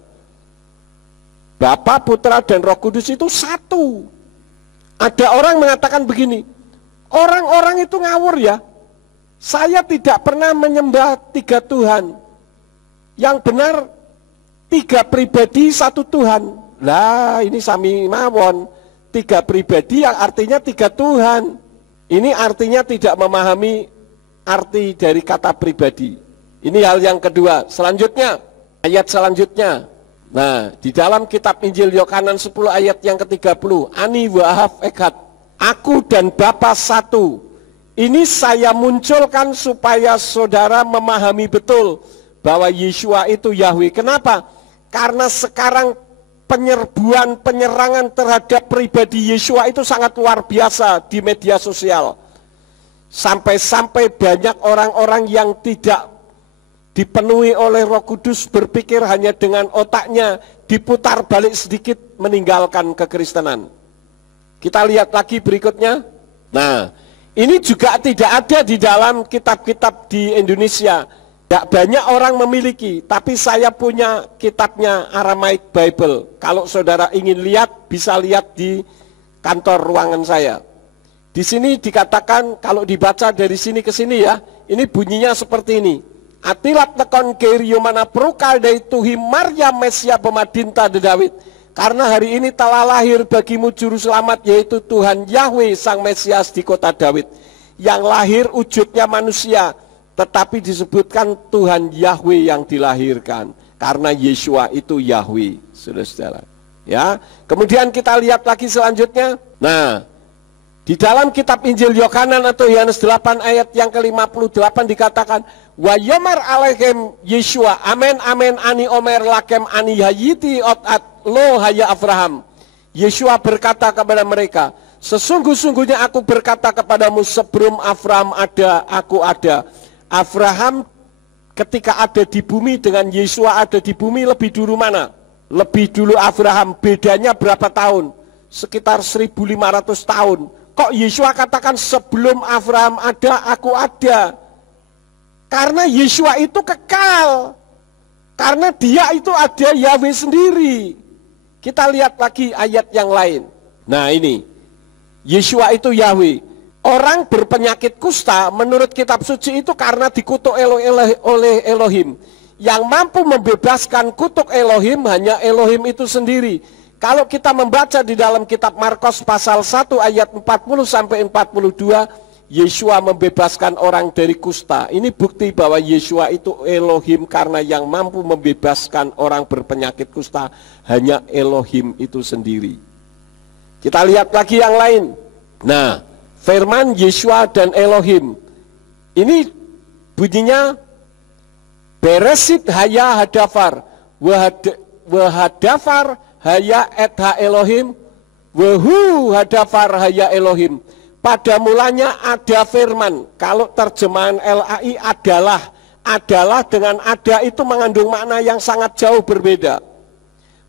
Bapa, Putra, dan Roh Kudus itu 1. Ada orang mengatakan begini, orang-orang itu ngawur ya. Saya tidak pernah menyembah 3 Tuhan. Yang benar 3 pribadi 1 Tuhan. Lah ini sami mawon. 3 pribadi yang artinya 3 Tuhan. Ini artinya tidak memahami arti dari kata pribadi. Ini hal yang kedua. Selanjutnya, ayat selanjutnya. Nah, di dalam kitab Injil Yohanan 10 ayat yang ke-30, Ani wa ahaf ekhat, aku dan Bapa 1. Ini saya munculkan supaya saudara memahami betul bahwa Yeshua itu Yahweh. Kenapa? Karena sekarang penyerangan terhadap pribadi Yeshua itu sangat luar biasa di media sosial. Sampai-sampai banyak orang-orang yang tidak dipenuhi oleh Roh Kudus berpikir hanya dengan otaknya, diputar balik sedikit meninggalkan kekristenan. Kita lihat lagi berikutnya. Nah, ini juga tidak ada di dalam kitab-kitab di Indonesia. Tidak banyak orang memiliki, tapi saya punya kitabnya Aramaic Bible. Kalau saudara ingin lihat, bisa lihat di kantor ruangan saya. Di sini dikatakan, kalau dibaca dari sini ke sini ya, ini bunyinya seperti ini. Atilat tekon kerio mana prokal dari Tuhi Maryam Mesia pemadinta de Daud. Karena hari ini telah lahir bagimu juru selamat, yaitu Tuhan Yahweh sang Mesias di kota Daud. Yang lahir wujudnya manusia, tetapi disebutkan Tuhan Yahweh yang dilahirkan. Karena Yeshua itu Yahweh, saudara-saudara. Ya, kemudian kita lihat lagi selanjutnya. Nah, di dalam kitab Injil Yohanan atau Yohanes 8 ayat yang ke-58 dikatakan, wa yomar alaihem Yeshua, amen amen ani omer lakem ani hayiti otat lo haya Abraham. Yeshua berkata kepada mereka, sesungguh-sungguhnya aku berkata kepadamu, sebelum Abraham ada, aku ada. Abraham ketika ada di bumi dengan Yeshua ada di bumi lebih dulu mana? Lebih dulu Abraham, bedanya berapa tahun? Sekitar 1500 tahun. Kok Yeshua katakan sebelum Abraham ada, aku ada? Karena Yeshua itu kekal. Karena dia itu ada Yahweh sendiri. Kita lihat lagi ayat yang lain. Nah ini, Yeshua itu Yahweh. Orang berpenyakit kusta menurut kitab suci itu karena dikutuk oleh Elohim. Yang mampu membebaskan kutuk Elohim hanya Elohim itu sendiri. Kalau kita membaca di dalam kitab Markus pasal 1 ayat 40 sampai 42, Yeshua membebaskan orang dari kusta. Ini bukti bahwa Yeshua itu Elohim, karena yang mampu membebaskan orang berpenyakit kusta hanya Elohim itu sendiri. Kita lihat lagi yang lain. Nah, firman Yeshua dan Elohim. Ini bunyinya Beresit haya hadafar wahadafar haya etha Elohim wahu hadafar haya Elohim. Pada mulanya ada firman. Kalau terjemahan LAI adalah dengan ada itu mengandung makna yang sangat jauh berbeda.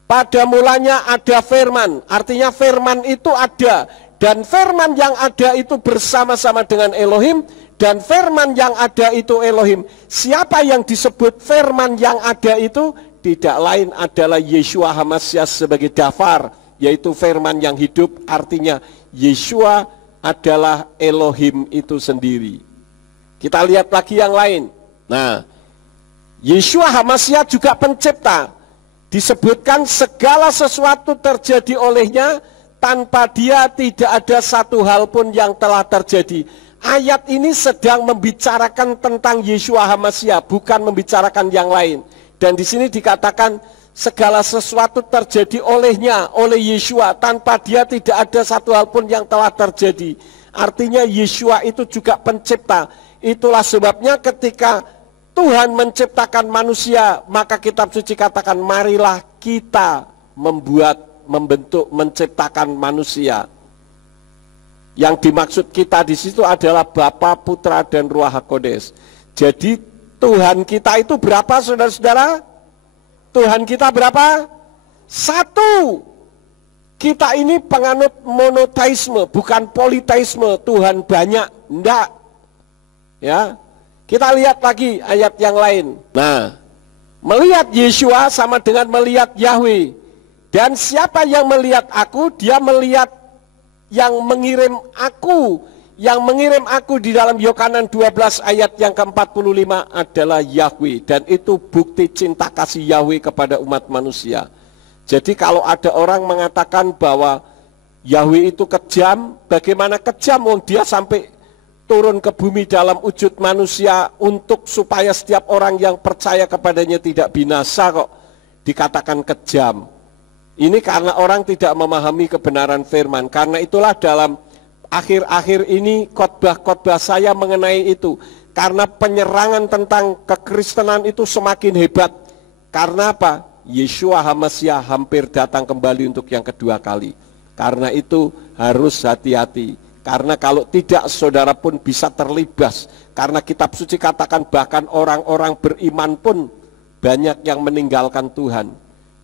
Pada mulanya ada firman, artinya firman itu ada, dan firman yang ada itu bersama-sama dengan Elohim, dan firman yang ada itu Elohim. Siapa yang disebut firman yang ada itu? Tidak lain adalah Yeshua HaMashiach sebagai dafar, yaitu firman yang hidup. Artinya Yeshua adalah Elohim itu sendiri. Kita lihat lagi yang lain. Nah, Yeshua HaMashiach juga pencipta. Disebutkan segala sesuatu terjadi olehnya, tanpa dia tidak ada satu hal pun yang telah terjadi. Ayat ini sedang membicarakan tentang Yeshua HaMashiach, bukan membicarakan yang lain. Dan di sini dikatakan segala sesuatu terjadi olehnya, oleh Yeshua, tanpa dia tidak ada satu hal pun yang telah terjadi. Artinya Yeshua itu juga pencipta. Itulah sebabnya ketika Tuhan menciptakan manusia, maka kitab suci katakan marilah kita membuat membentuk, menciptakan manusia. Yang dimaksud kita di situ adalah Bapa, Putra, dan Ruach HaKodes. Jadi Tuhan kita itu berapa, saudara-saudara? Tuhan kita berapa? Satu. Kita ini penganut monoteisme, bukan politeisme. Tuhan banyak, enggak. Ya, kita lihat lagi ayat yang lain. Nah, melihat Yeshua sama dengan melihat Yahweh. Dan siapa yang melihat aku, dia melihat yang mengirim aku. Yang mengirim aku di dalam Yohanan 12 ayat yang ke-45 adalah Yahweh. Dan itu bukti cinta kasih Yahweh kepada umat manusia. Jadi kalau ada orang mengatakan bahwa Yahweh itu kejam, bagaimana kejam? Dia sampai turun ke bumi dalam wujud manusia untuk supaya setiap orang yang percaya kepadanya tidak binasa kok dikatakan kejam. Ini karena orang tidak memahami kebenaran firman. Karena itulah dalam akhir-akhir ini khotbah-khotbah saya mengenai itu. Karena penyerangan tentang kekristenan itu semakin hebat. Karena apa? Yeshua HaMasiah hampir datang kembali untuk yang kedua kali. Karena itu harus hati-hati. Karena kalau tidak, saudara pun bisa terlibas. Karena kitab suci katakan bahkan orang-orang beriman pun banyak yang meninggalkan Tuhan.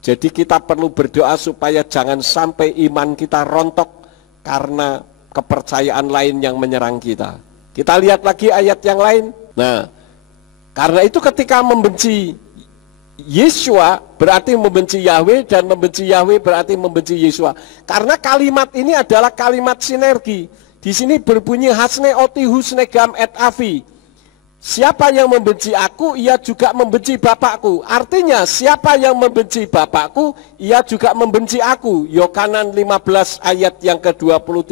Jadi kita perlu berdoa supaya jangan sampai iman kita rontok karena kepercayaan lain yang menyerang kita. Kita lihat lagi ayat yang lain. Nah, karena itu ketika membenci Yeshua berarti membenci Yahweh, dan membenci Yahweh berarti membenci Yeshua. Karena kalimat ini adalah kalimat sinergi. Di sini berbunyi hasne oti husne gam et avi. Siapa yang membenci aku, ia juga membenci Bapakku. Artinya siapa yang membenci Bapakku, ia juga membenci aku. Yohanan 15 ayat yang ke-23.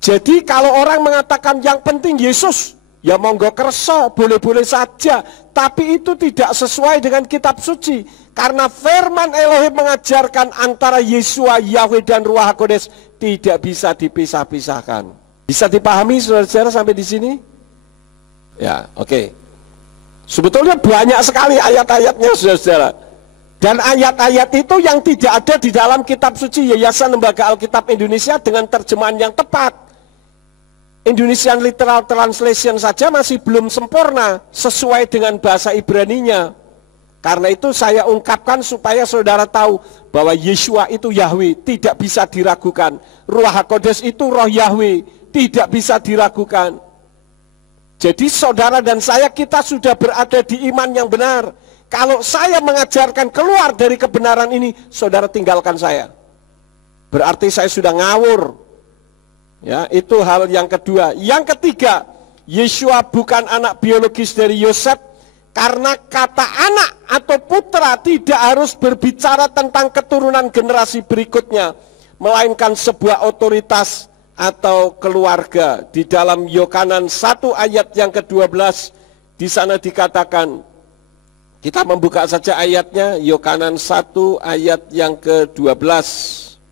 Jadi kalau orang mengatakan yang penting Yesus, ya monggo kerso, boleh-boleh saja. Tapi itu tidak sesuai dengan kitab suci. Karena firman Elohim mengajarkan antara Yeshua, Yahweh, dan Ruach HaKodes tidak bisa dipisah-pisahkan. Bisa dipahami saudara-saudara sampai di sini? Ya, oke. Sebetulnya banyak sekali ayat-ayatnya saudara-saudara. Dan ayat-ayat itu yang tidak ada di dalam kitab suci Yayasan Lembaga Alkitab Indonesia dengan terjemahan yang tepat. Indonesian Literal Translation saja masih belum sempurna sesuai dengan bahasa Ibraninya. Karena itu saya ungkapkan supaya saudara tahu bahwa Yeshua itu Yahweh, tidak bisa diragukan. Ruach HaKodes itu roh Yahweh, tidak bisa diragukan. Jadi saudara dan saya, kita sudah berada di iman yang benar. Kalau saya mengajarkan keluar dari kebenaran ini, saudara tinggalkan saya. Berarti saya sudah ngawur. Ya, itu hal yang kedua. Yang ketiga, Yeshua bukan anak biologis dari Yosef, karena kata anak atau putra tidak harus berbicara tentang keturunan generasi berikutnya, melainkan sebuah otoritas atau keluarga. Di dalam Yohanan 1 ayat yang ke-12, di sana dikatakan, kita membuka saja ayatnya, Yohanan 1 ayat yang ke-12.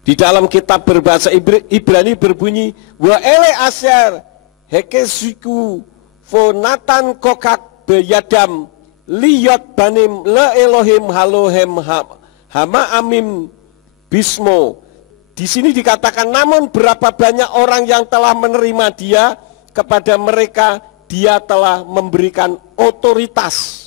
Di dalam kitab berbahasa Ibrani berbunyi, wa ele asher hekesiku fonatan kokak beyadam liyot banim le Elohim halohem hama amim bismo. Di sini dikatakan, namun berapa banyak orang yang telah menerima dia, kepada mereka dia telah memberikan otoritas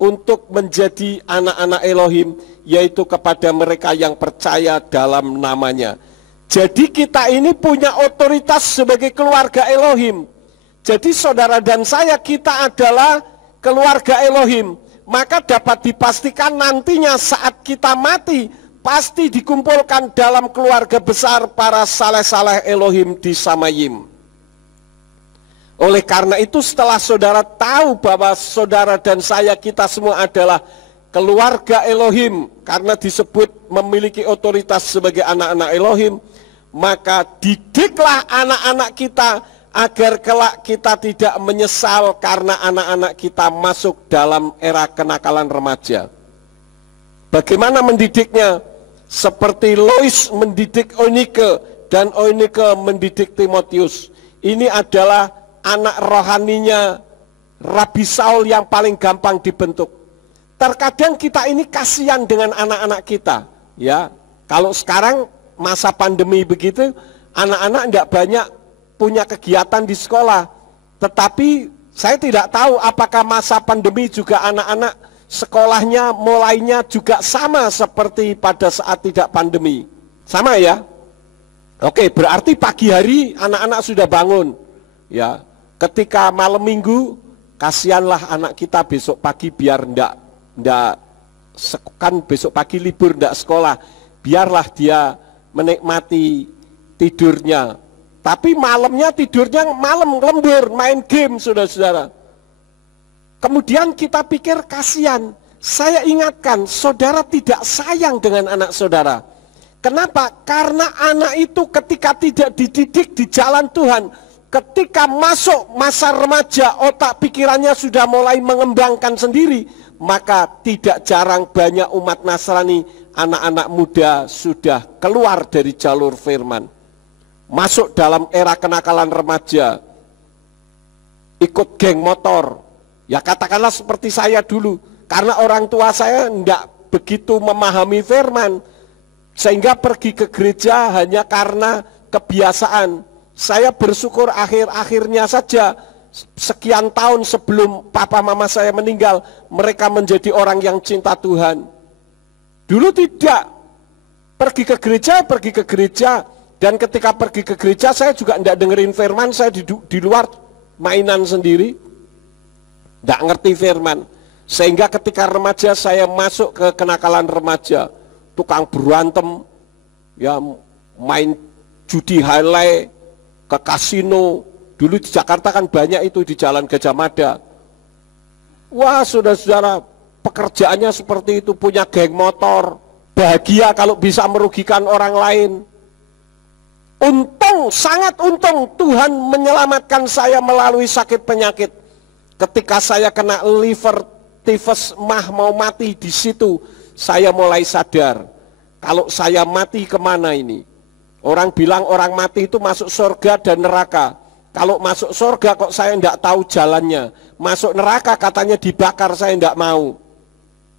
untuk menjadi anak-anak Elohim, yaitu kepada mereka yang percaya dalam namanya. Jadi kita ini punya otoritas sebagai keluarga Elohim. Jadi saudara dan saya, kita adalah keluarga Elohim. Maka dapat dipastikan nantinya saat kita mati, pasti dikumpulkan dalam keluarga besar para saleh-saleh Elohim di Samayim. Oleh karena itu, setelah saudara tahu bahwa saudara dan saya, kita semua adalah keluarga Elohim, karena disebut memiliki otoritas sebagai anak-anak Elohim, maka didiklah anak-anak kita agar kelak kita tidak menyesal karena anak-anak kita masuk dalam era kenakalan remaja. Bagaimana mendidiknya? Seperti Lois mendidik Eunike dan Eunike mendidik Timotius. Ini adalah anak rohaninya Rabi Saul yang paling gampang dibentuk. Terkadang kita ini kasihan dengan anak-anak kita, ya. Kalau sekarang masa pandemi begitu, anak-anak tidak banyak punya kegiatan di sekolah. Tetapi saya tidak tahu apakah masa pandemi juga anak-anak sekolahnya mulainya juga sama seperti pada saat tidak pandemi. Sama ya? Oke, berarti pagi hari anak-anak sudah bangun. Ya, ketika malam minggu, kasihanlah anak kita besok pagi biar ndak kan besok pagi libur ndak sekolah. Biarlah dia menikmati tidurnya. Tapi malamnya tidurnya malam lembur, main game saudara-saudara. Kemudian kita pikir kasihan. Saya ingatkan, saudara tidak sayang dengan anak saudara. Kenapa? Karena anak itu ketika tidak dididik di jalan Tuhan, ketika masuk masa remaja, otak pikirannya sudah mulai mengembangkan sendiri, maka tidak jarang banyak umat Nasrani, anak-anak muda sudah keluar dari jalur firman. Masuk dalam era kenakalan remaja, ikut geng motor. Ya katakanlah seperti saya dulu, karena orang tua saya tidak begitu memahami firman, sehingga pergi ke gereja hanya karena kebiasaan. Saya bersyukur akhir-akhirnya saja, sekian tahun sebelum papa mama saya meninggal, mereka menjadi orang yang cinta Tuhan. Dulu tidak, pergi ke gereja, dan ketika pergi ke gereja saya juga tidak dengerin firman, saya di luar mainan sendiri, tidak ngerti firman. Sehingga ketika remaja saya masuk ke kenakalan remaja, tukang berantem, ya main judi highlight, ke kasino. Dulu di Jakarta kan banyak itu di Jalan Gajah Mada. Wah saudara-saudara, pekerjaannya seperti itu, punya geng motor, bahagia kalau bisa merugikan orang lain. Untung, sangat untung Tuhan menyelamatkan saya melalui sakit penyakit. Ketika saya kena liver tifus mau mati, di situ saya mulai sadar, kalau saya mati kemana ini? Orang bilang orang mati itu masuk surga dan neraka. Kalau masuk surga kok saya tidak tahu jalannya. Masuk neraka katanya dibakar, saya tidak mau.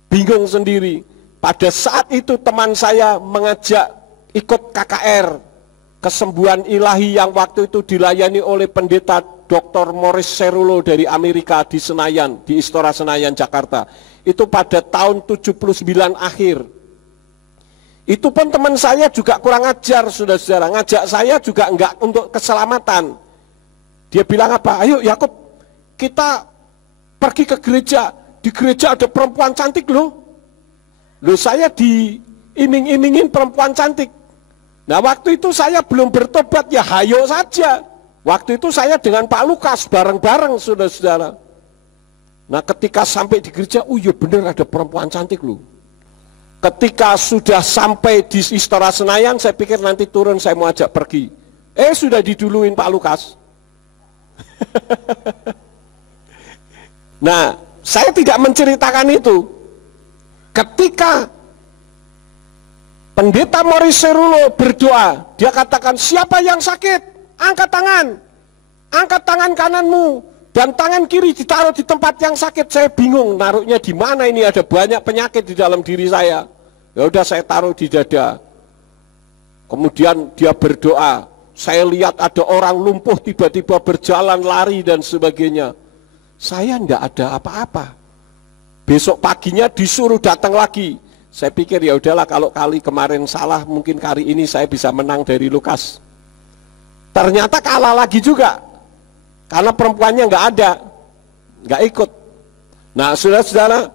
Bingung sendiri. Pada saat itu teman saya mengajak ikut KKR, kesembuhan ilahi, yang waktu itu dilayani oleh pendeta Dr. Morris Cerullo dari Amerika di Senayan, di Istora Senayan, Jakarta. Itu pada tahun 79 akhir. Itu pun teman saya juga kurang ajar, saudara-saudara. Ngajak saya juga enggak untuk keselamatan. Dia bilang apa? Ayo Yakub, kita pergi ke gereja. Di gereja ada perempuan cantik loh. Loh, saya diiming-imingin perempuan cantik. Nah waktu itu saya belum bertobat, ya hayo saja. Waktu itu saya dengan Pak Lukas bareng-bareng, saudara-saudara. Nah ketika sampai di gereja, oh iya bener ada perempuan cantik loh. Ketika sudah sampai di Istora Senayan, saya pikir nanti turun saya mau ajak pergi. Sudah diduluin Pak Lukas. Nah, saya tidak menceritakan itu. Ketika pendeta Morris Cerullo berdoa, dia katakan, siapa yang sakit? Angkat tangan. Angkat tangan kananmu. Dan tangan kiri ditaruh di tempat yang sakit. Saya bingung naruhnya di mana ini, ada banyak penyakit di dalam diri saya. Ya udah saya taruh di dada. Kemudian dia berdoa. Saya lihat ada orang lumpuh tiba-tiba berjalan, lari dan sebagainya. Saya enggak ada apa-apa. Besok paginya disuruh datang lagi. Saya pikir ya udahlah, kalau kali kemarin salah, mungkin kali ini saya bisa menang dari Lukas. Ternyata kalah lagi juga. Karena perempuannya nggak ada, nggak ikut. Nah saudara-saudara,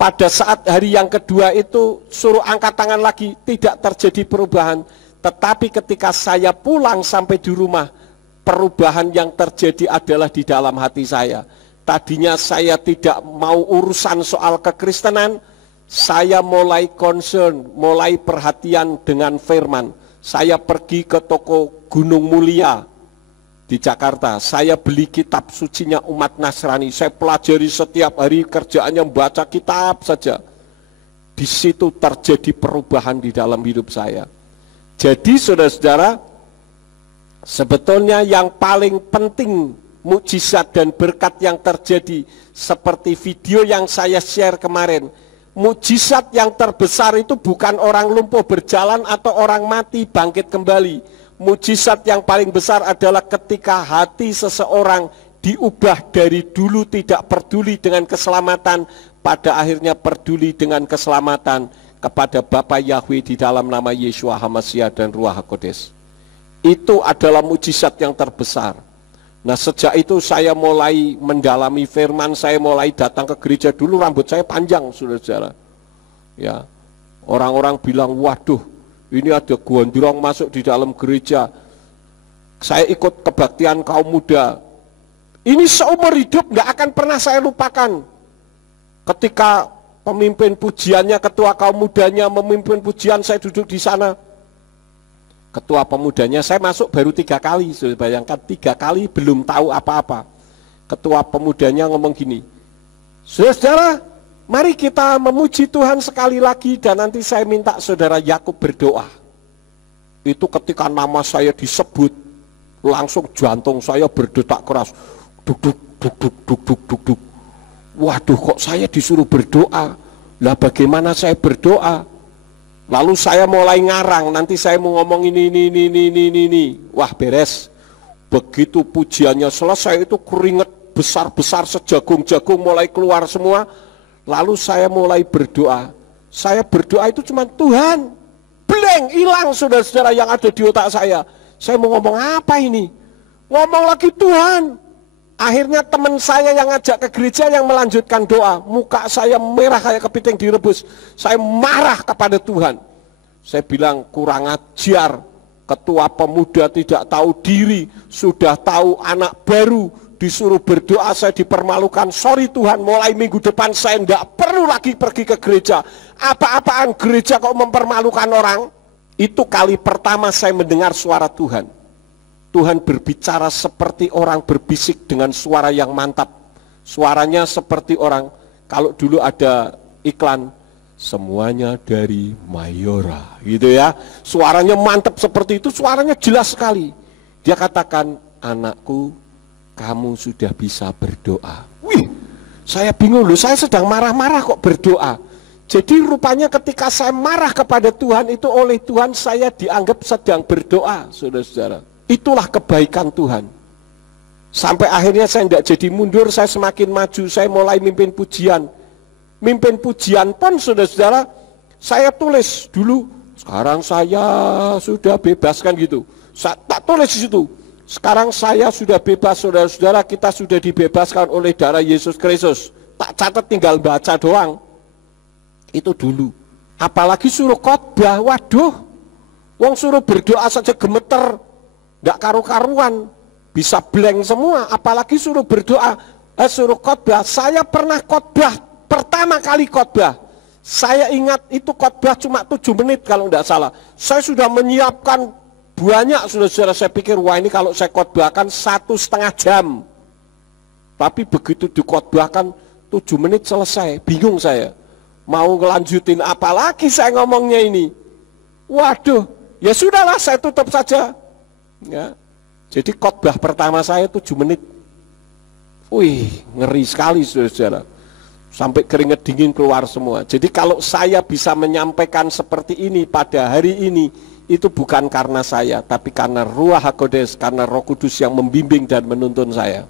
pada saat hari yang kedua itu suruh angkat tangan lagi, tidak terjadi perubahan. Tetapi ketika saya pulang sampai di rumah, perubahan yang terjadi adalah di dalam hati saya. Tadinya saya tidak mau urusan soal kekristenan, saya mulai concern, mulai perhatian dengan firman. Saya pergi ke toko Gunung Mulia di Jakarta, saya beli kitab sucinya umat Nasrani, saya pelajari setiap hari, kerjaannya membaca kitab saja. Di situ terjadi perubahan di dalam hidup saya. Jadi saudara-saudara, sebetulnya yang paling penting mukjizat dan berkat yang terjadi seperti video yang saya share kemarin, mujizat yang terbesar itu bukan orang lumpuh berjalan atau orang mati bangkit kembali. Mujizat yang paling besar adalah ketika hati seseorang diubah dari dulu tidak peduli dengan keselamatan, pada akhirnya peduli dengan keselamatan kepada Bapa Yahweh di dalam nama Yeshua HaMashiach dan Ruach HaKodes. Itu adalah mujizat yang terbesar. Nah, sejak itu saya mulai mendalami firman, saya mulai datang ke gereja. Dulu rambut saya panjang, saudara-saudara. Ya, orang-orang bilang, waduh, ini ada gondrong masuk di dalam gereja. Saya ikut kebaktian kaum muda. Ini seumur hidup nggak akan pernah saya lupakan. Ketika pemimpin pujiannya, ketua kaum mudanya memimpin pujian, saya duduk di sana. Ketua pemudanya, saya masuk baru 3 kali, sudah bayangkan 3 kali belum tahu apa-apa. Ketua pemudanya ngomong gini, saudara, mari kita memuji Tuhan sekali lagi dan nanti saya minta saudara Yakub berdoa. Itu ketika nama saya disebut, langsung jantung saya berdetak keras, duk duk duk duk duk duk duk duk. Waduh, kok saya disuruh berdoa? Lah bagaimana saya berdoa? Lalu saya mulai ngarang, nanti saya mau ngomong ini. Wah, beres. Begitu pujiannya selesai itu keringet besar-besar sejagung-jagung mulai keluar semua. Lalu saya mulai berdoa. Saya berdoa itu cuma Tuhan. Blank, hilang saudara-saudara yang ada di otak saya. Saya mau ngomong apa ini? Ngomong lagi Tuhan. Akhirnya teman saya yang ngajak ke gereja yang melanjutkan doa. Muka saya merah kayak kepiting direbus. Saya marah kepada Tuhan. Saya bilang, kurang ajar. Ketua pemuda tidak tahu diri. Sudah tahu anak baru. Disuruh berdoa, saya dipermalukan. Sorry Tuhan, mulai minggu depan saya tidak perlu lagi pergi ke gereja. Apa-apaan gereja kok mempermalukan orang? Itu kali pertama saya mendengar suara Tuhan. Tuhan berbicara seperti orang berbisik dengan suara yang mantap. Suaranya seperti orang, kalau dulu ada iklan, semuanya dari Mayora, gitu ya. Suaranya mantap seperti itu, suaranya jelas sekali. Dia katakan, anakku, kamu sudah bisa berdoa. Wih, saya bingung loh, saya sedang marah-marah kok berdoa. Jadi rupanya ketika saya marah kepada Tuhan, itu oleh Tuhan saya dianggap sedang berdoa, saudara-saudara. Itulah kebaikan Tuhan. Sampai akhirnya saya tidak jadi mundur, saya semakin maju, saya mulai mimpin pujian. Mimpin pujian pun saudara-saudara, saya tulis dulu, sekarang saya sudah bebas kan gitu. Saya tak tulis di situ. Sekarang saya sudah bebas, saudara-saudara, kita sudah dibebaskan oleh darah Yesus Kristus. Tak catat, tinggal baca doang. Itu dulu. Apalagi suruh khotbah, waduh. Wong suruh berdoa saja gemeter. Nggak karu-karuan, bisa blank semua, apalagi suruh berdoa, suruh khotbah. Saya pernah khotbah, pertama kali khotbah, saya ingat itu khotbah cuma 7 menit kalau nggak salah. Saya sudah menyiapkan banyak, saudara-saudara, saya pikir, wah ini kalau saya khotbahkan 1,5 jam. Tapi begitu dikhotbahkan 7 menit selesai, bingung saya. Mau ngelanjutin apa lagi saya ngomongnya ini. Waduh, ya sudahlah saya tutup saja. Ya, jadi khotbah pertama saya 7 menit. Wih, ngeri sekali saudara-saudara. Sampai keringat dingin keluar semua. Jadi kalau saya bisa menyampaikan seperti ini pada hari ini, itu bukan karena saya, tapi karena Ruach HaKodes, karena Roh Kudus yang membimbing dan menuntun saya.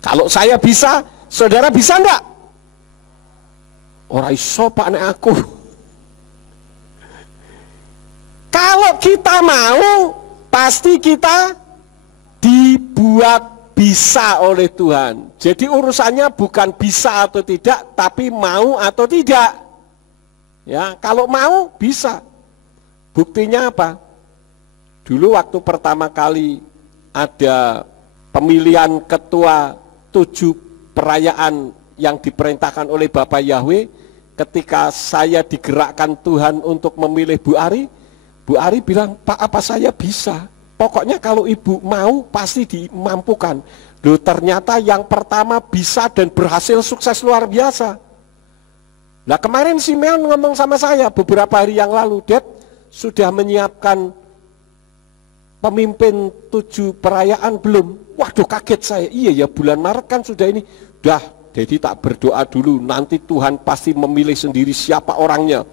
Kalau saya bisa, saudara bisa enggak? Ora iso Pak nek aku. Kalau kita mau, pasti kita dibuat bisa oleh Tuhan. Jadi urusannya bukan bisa atau tidak, tapi mau atau tidak. Ya, kalau mau bisa. Buktinya apa? Dulu waktu pertama kali ada pemilihan ketua 7 perayaan yang diperintahkan oleh Bapak Yahweh, ketika saya digerakkan Tuhan untuk memilih Bu Ari bilang, Pak, apa saya bisa? Pokoknya kalau ibu mau pasti dimampukan. Loh, ternyata yang pertama bisa dan berhasil sukses luar biasa. Nah kemarin si Mel ngomong sama saya beberapa hari yang lalu, Dad, sudah menyiapkan pemimpin 7 perayaan belum? Waduh, kaget saya. Iya ya, bulan Maret kan sudah ini. Dah, Jadi tak berdoa dulu, nanti Tuhan pasti memilih sendiri siapa orangnya.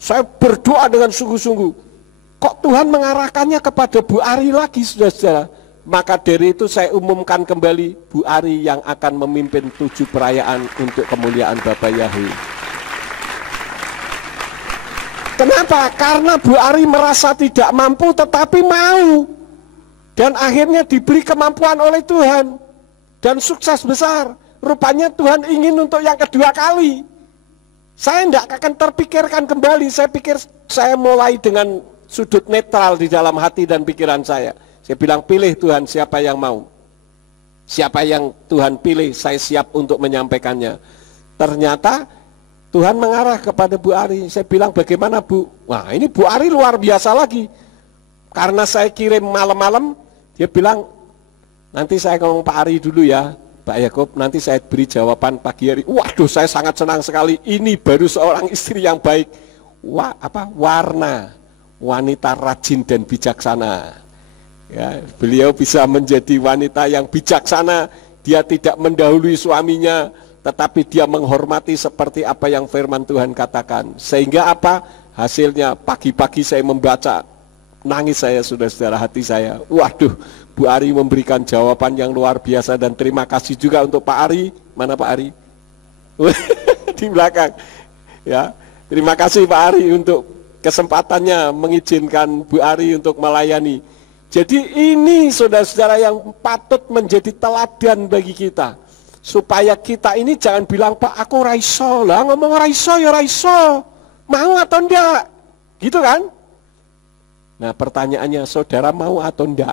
Saya berdoa dengan sungguh-sungguh. Kok Tuhan mengarahkannya kepada Bu Ari lagi, saudara-saudara? Maka dari itu saya umumkan kembali, Bu Ari yang akan memimpin 7 perayaan untuk kemuliaan Bapa Yahweh. Kenapa? Karena Bu Ari merasa tidak mampu tetapi mau. Dan akhirnya diberi kemampuan oleh Tuhan. Dan sukses besar. Rupanya Tuhan ingin untuk yang kedua kali. Saya tidak akan terpikirkan kembali. Saya pikir saya mulai dengan sudut netral di dalam hati dan pikiran saya. Saya bilang, pilih Tuhan siapa yang mau. Siapa yang Tuhan pilih, saya siap untuk menyampaikannya. Ternyata Tuhan mengarah kepada Bu Ari. Saya bilang, bagaimana Bu? Wah, ini Bu Ari luar biasa lagi. Karena saya kirim malam-malam, dia bilang, nanti saya ngomong Pak Ari dulu ya, Pak Yakob, nanti saya beri jawaban pagi hari. Waduh, saya sangat senang sekali. Ini baru seorang istri yang baik. Warna, wanita rajin dan bijaksana. Ya, beliau bisa menjadi wanita yang bijaksana. Dia tidak mendahului suaminya, tetapi dia menghormati seperti apa yang firman Tuhan katakan. Sehingga apa? Hasilnya pagi-pagi saya membaca, nangis saya, saudara-saudara, hati saya. Waduh, Bu Ari memberikan jawaban yang luar biasa. Dan terima kasih juga untuk Pak Ari. Mana Pak Ari? Di belakang. Ya, terima kasih Pak Ari untuk kesempatannya mengizinkan Bu Ari untuk melayani. Jadi ini saudara-saudara yang patut menjadi teladan bagi kita. Supaya kita ini jangan bilang, Pak aku raiso lah, ngomong raiso ya raiso, mau atau enggak, gitu kan? Nah pertanyaannya, saudara mau atau enggak?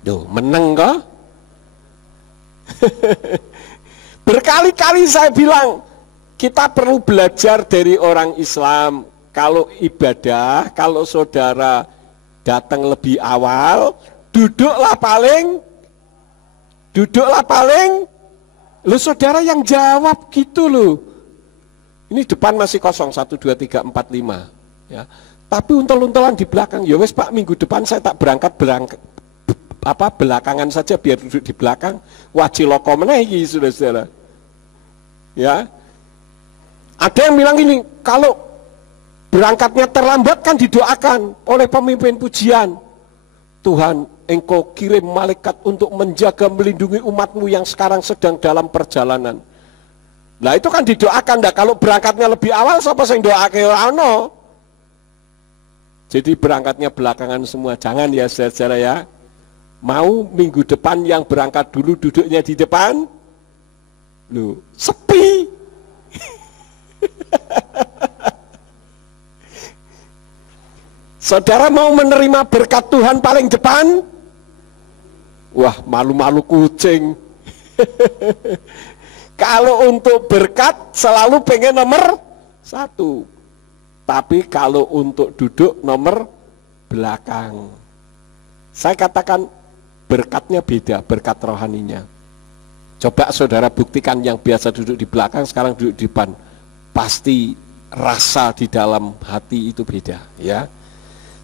Duh, meneng kok? Berkali-kali saya bilang, kita perlu belajar dari orang Islam. Kalau ibadah, kalau saudara datang lebih awal, duduklah paling, lu saudara yang jawab gitu loh. Ini depan masih kosong, 1, 2, 3, 4, 5 ya. Tapi untel-untelan di belakang, ya wes Pak, minggu depan saya tak berangkat belakangan saja biar duduk di belakang. Wajiloko menaiki, saudara-saudara. Ya. Ada yang bilang gini, kalau berangkatnya terlambat kan didoakan oleh pemimpin pujian. Tuhan, engkau kirim malaikat untuk menjaga, melindungi umatmu yang sekarang sedang dalam perjalanan. Nah itu kan didoakan. Nah, kalau berangkatnya lebih awal, siapa yang doake ono? Jadi berangkatnya belakangan semua. Jangan ya saudara ya. Mau minggu depan yang berangkat dulu duduknya di depan? Loh, sepi. Saudara mau menerima berkat Tuhan paling depan? Wah, malu-malu kucing. Kalau untuk berkat selalu pengen nomor 1. Tapi kalau untuk duduk nomor belakang. Saya katakan berkatnya beda, berkat rohaninya. Coba saudara buktikan yang biasa duduk di belakang, sekarang duduk di depan. Pasti rasa di dalam hati itu beda, ya.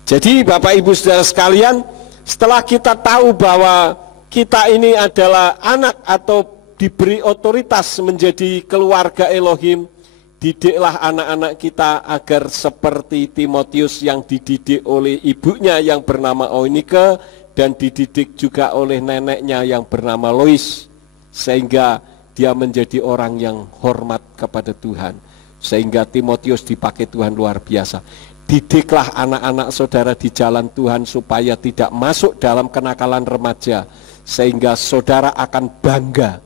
Jadi Bapak Ibu Saudara sekalian, setelah kita tahu bahwa kita ini adalah anak atau diberi otoritas menjadi keluarga Elohim, didiklah anak-anak kita agar seperti Timotius yang dididik oleh ibunya yang bernama Eunike dan dididik juga oleh neneknya yang bernama Lois, sehingga dia menjadi orang yang hormat kepada Tuhan, sehingga Timotius dipakai Tuhan luar biasa. Didiklah anak-anak saudara di jalan Tuhan supaya tidak masuk dalam kenakalan remaja, sehingga saudara akan bangga.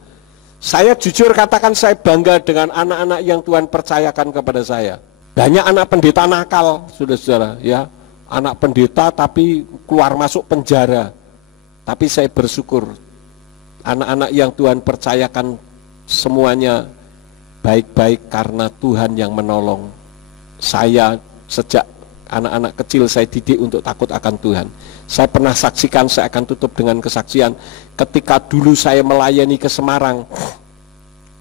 Saya jujur katakan, saya bangga dengan anak-anak yang Tuhan percayakan kepada saya. Banyak anak pendeta nakal, saudara-saudara, ya, anak pendeta tapi keluar masuk penjara. Tapi saya bersyukur anak-anak yang Tuhan percayakan semuanya baik-baik karena Tuhan yang menolong. Saya sejak anak-anak kecil saya didik untuk takut akan Tuhan. Saya pernah saksikan, saya akan tutup dengan kesaksian. Ketika dulu saya melayani ke Semarang,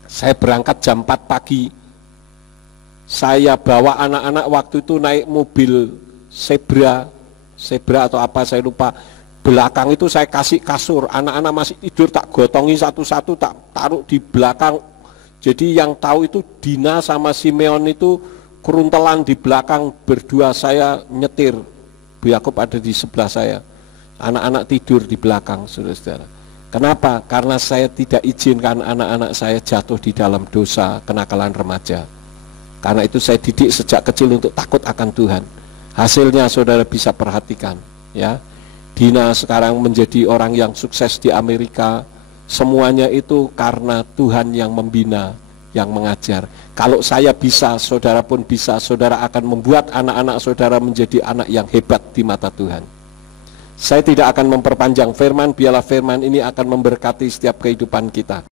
saya berangkat jam 4 pagi. Saya bawa anak-anak waktu itu naik mobil Zebra atau apa saya lupa. Belakang itu saya kasih kasur, anak-anak masih tidur tak gotongi satu-satu, tak taruh di belakang, Jadi yang tahu itu Dina sama Simeon itu keruntelan di belakang berdua, saya nyetir, Bu Yakub ada di sebelah saya, anak-anak tidur di belakang, saudara-saudara. Kenapa? Karena saya tidak izinkan anak-anak saya jatuh di dalam dosa kenakalan remaja. Karena itu saya didik sejak kecil untuk takut akan Tuhan. Hasilnya saudara bisa perhatikan, ya. Dina sekarang menjadi orang yang sukses di Amerika. Semuanya itu karena Tuhan yang membina, yang mengajar. Kalau saya bisa, saudara pun bisa. Saudara akan membuat anak-anak saudara menjadi anak yang hebat di mata Tuhan. Saya tidak akan memperpanjang firman, biarlah firman ini akan memberkati setiap kehidupan kita.